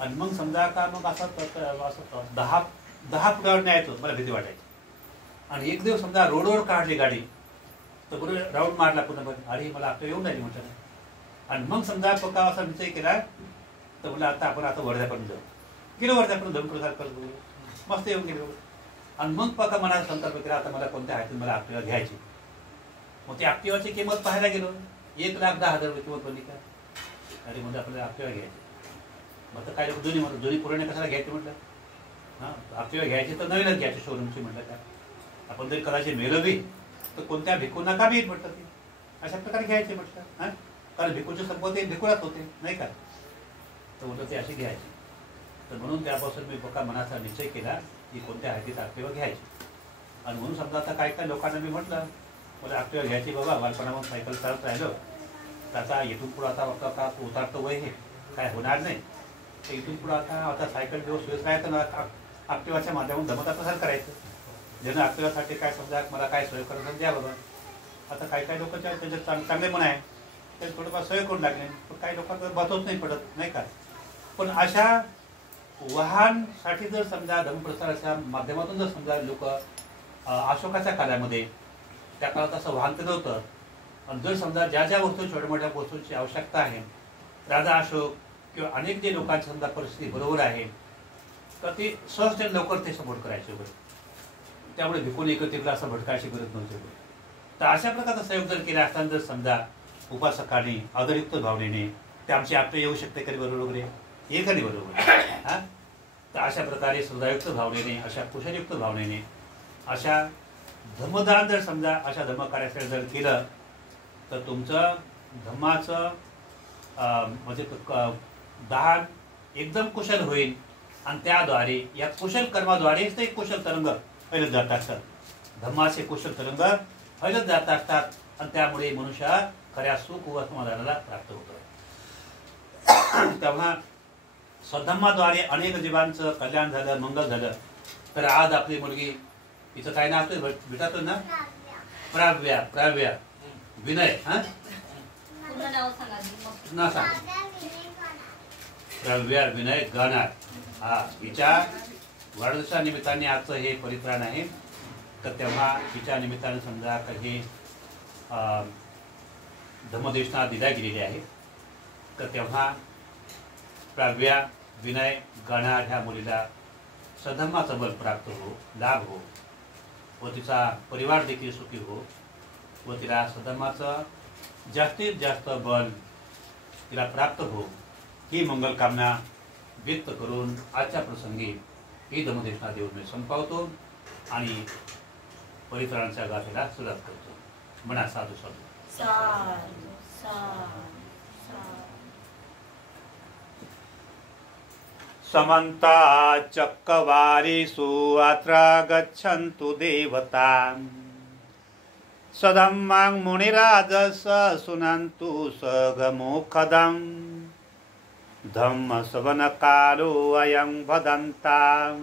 आणि मग समजा का मग असं 10 फुटावर न्यायचो, मला भीती वाटायची. आणि एक दिवस समजा रोडवर काढली गाडी तर बरोबर राऊंड मारला पुन्हा, अरे मला आता येऊन राहिली म्हटलं. आणि मग समजा पक्का असा निश्चय केला तर म्हटलं आता वर्ध्यापर्यंत जाऊ. गेलो वर्ध्यापर्यंत धर्मप्रसार करतो, मस्त येऊन गेलो. आणि मग पक्का मनात संकल्प केला आता मला कोणत्या हातून मला ॲक्टिवा घ्यायची. मग ती ॲक्टिवाची किंमत पाहायला गेलो, 1,10,000 रुपये किंमत बनली का. अरे म्हणजे आपल्याला ॲक्टिवा घ्यायची. मग तर काय लोक जुनी पुराणे कशाला घ्यायची म्हटलं. हां ॲक्टिवा घ्यायची तर नवीनच घ्यायची शोरूमची म्हटलं का. आपण जरी कदाचित मेलो बी तर कोणत्या भिकूंना का बी म्हटलं ती अशा प्रकारे घ्यायचे म्हटलं. हां कारण भिकूची संपत्ती भिकुळात होते नाही का. तर म्हटलं ते अशी घ्यायची. तर म्हणून त्यापासून मी बघा मनाचा निश्चय केला की कोणत्या हातीत ॲक्टिवा घ्यायची. आणि म्हणून समजा आता काय लोकांना मी म्हटलं मला ॲक्टिवा घ्यायची बाबा, बालपणामध्ये सायकल चालत राहिलो तर आता इथून पुढं आता उतारतो वय हे काय होणार नाही. तर इथून पुढं आता सायकल दिवस सुरेश राहायचं ना, ॲक्टिवाच्या माध्यमातून धमका प्रसार करायचं. ज्यांना ॲक्टिवासाठी काय समजा मला काय सोय करायचं द्या बाबा. आता काही लोकांच्या त्यांचे चांगले मन आहे ते थोडंफार सोय करून लागले, पण काही लोकांना बसवत नाही पडत नाही का. पण अशा वाहनसाठी जर समजा धर्मप्रसाराच्या माध्यमातून जर समजा लोक अशोकाच्या काळामध्ये त्या काळात असं वाहन केलं होतं. आणि जर समजा ज्या वस्तू छोट्या मोठ्या वस्तूंची आवश्यकता आहे, राजा अशोक किंवा अनेक जे लोकांची समजा परिस्थिती बरोबर आहे तर ते सहज लवकर ते सपोर्ट करायचे वगैरे. त्यामुळे भिकून एकत्र असं भटकायची गरज नव्हती. तर अशा प्रकारचा सहयोग जर केला असताना जर समजा उपासकाने आदरयुक्त भावनेने ते आमची आपले येऊ शकते कधी बरोबर वगैरे हे कधी बरोबर. हां तर अशा प्रकारे श्रद्धायुक्त भावनेने, अशा कुशलयुक्त भावनेने, अशा धम्मदान जर समजा अशा धर्मकार्यासाठी जर केलं तर तुमचं धम्माचं म्हणजे दान एकदम कुशल होईल. आणि त्याद्वारे या कुशल कर्माद्वारेच ते कुशल तरंग फैलत जात असतात. धम्माचे कुशल तरंग फैलत जात असतात आणि त्यामुळे मनुष्य खऱ्या सुख व समाधानाला प्राप्त होतं. तेव्हा स्वधम्माद्वारे अनेक जीवांचं कल्याण झालं, मंगल झालं. तर आज आपली मुलगी, तिचं काय नाव असतं भेटातो ना? प्राव्या. प्राव्या विनय. ना सांग. प्रव्या विनय गणार. हिच्या वाढदिवसा निमित्ताने आजचं हे परित्राण आहे. तर तेव्हा हिच्या निमित्ताने समजा काही धम्मदेशना दिल्या गेलेली आहे. तर तेव्हा प्रव्या विनय गणार ह्या मुलीला सधम्माचं बल प्राप्त हो, लाभ हो व तिचा परिवार देखील सुखी हो व तिला सधम्माचं जास्तीत जास्त बल तिला प्राप्त हो, ही मंगल कामना व्यक्त करून आजच्या प्रसंगी ही धम्मदेशना देऊन मी संपवतो आणि परित्राणाच्या गाथेला सुरुवात करतो. म्हणा साधू साधू. समन्ता चक्रवारीषु अत्र गच्छन्तु देवता सधम्मां मुनिराजस सुनन्तु सगमुखदं धम्मश्रवणकालो अयं वदन्तां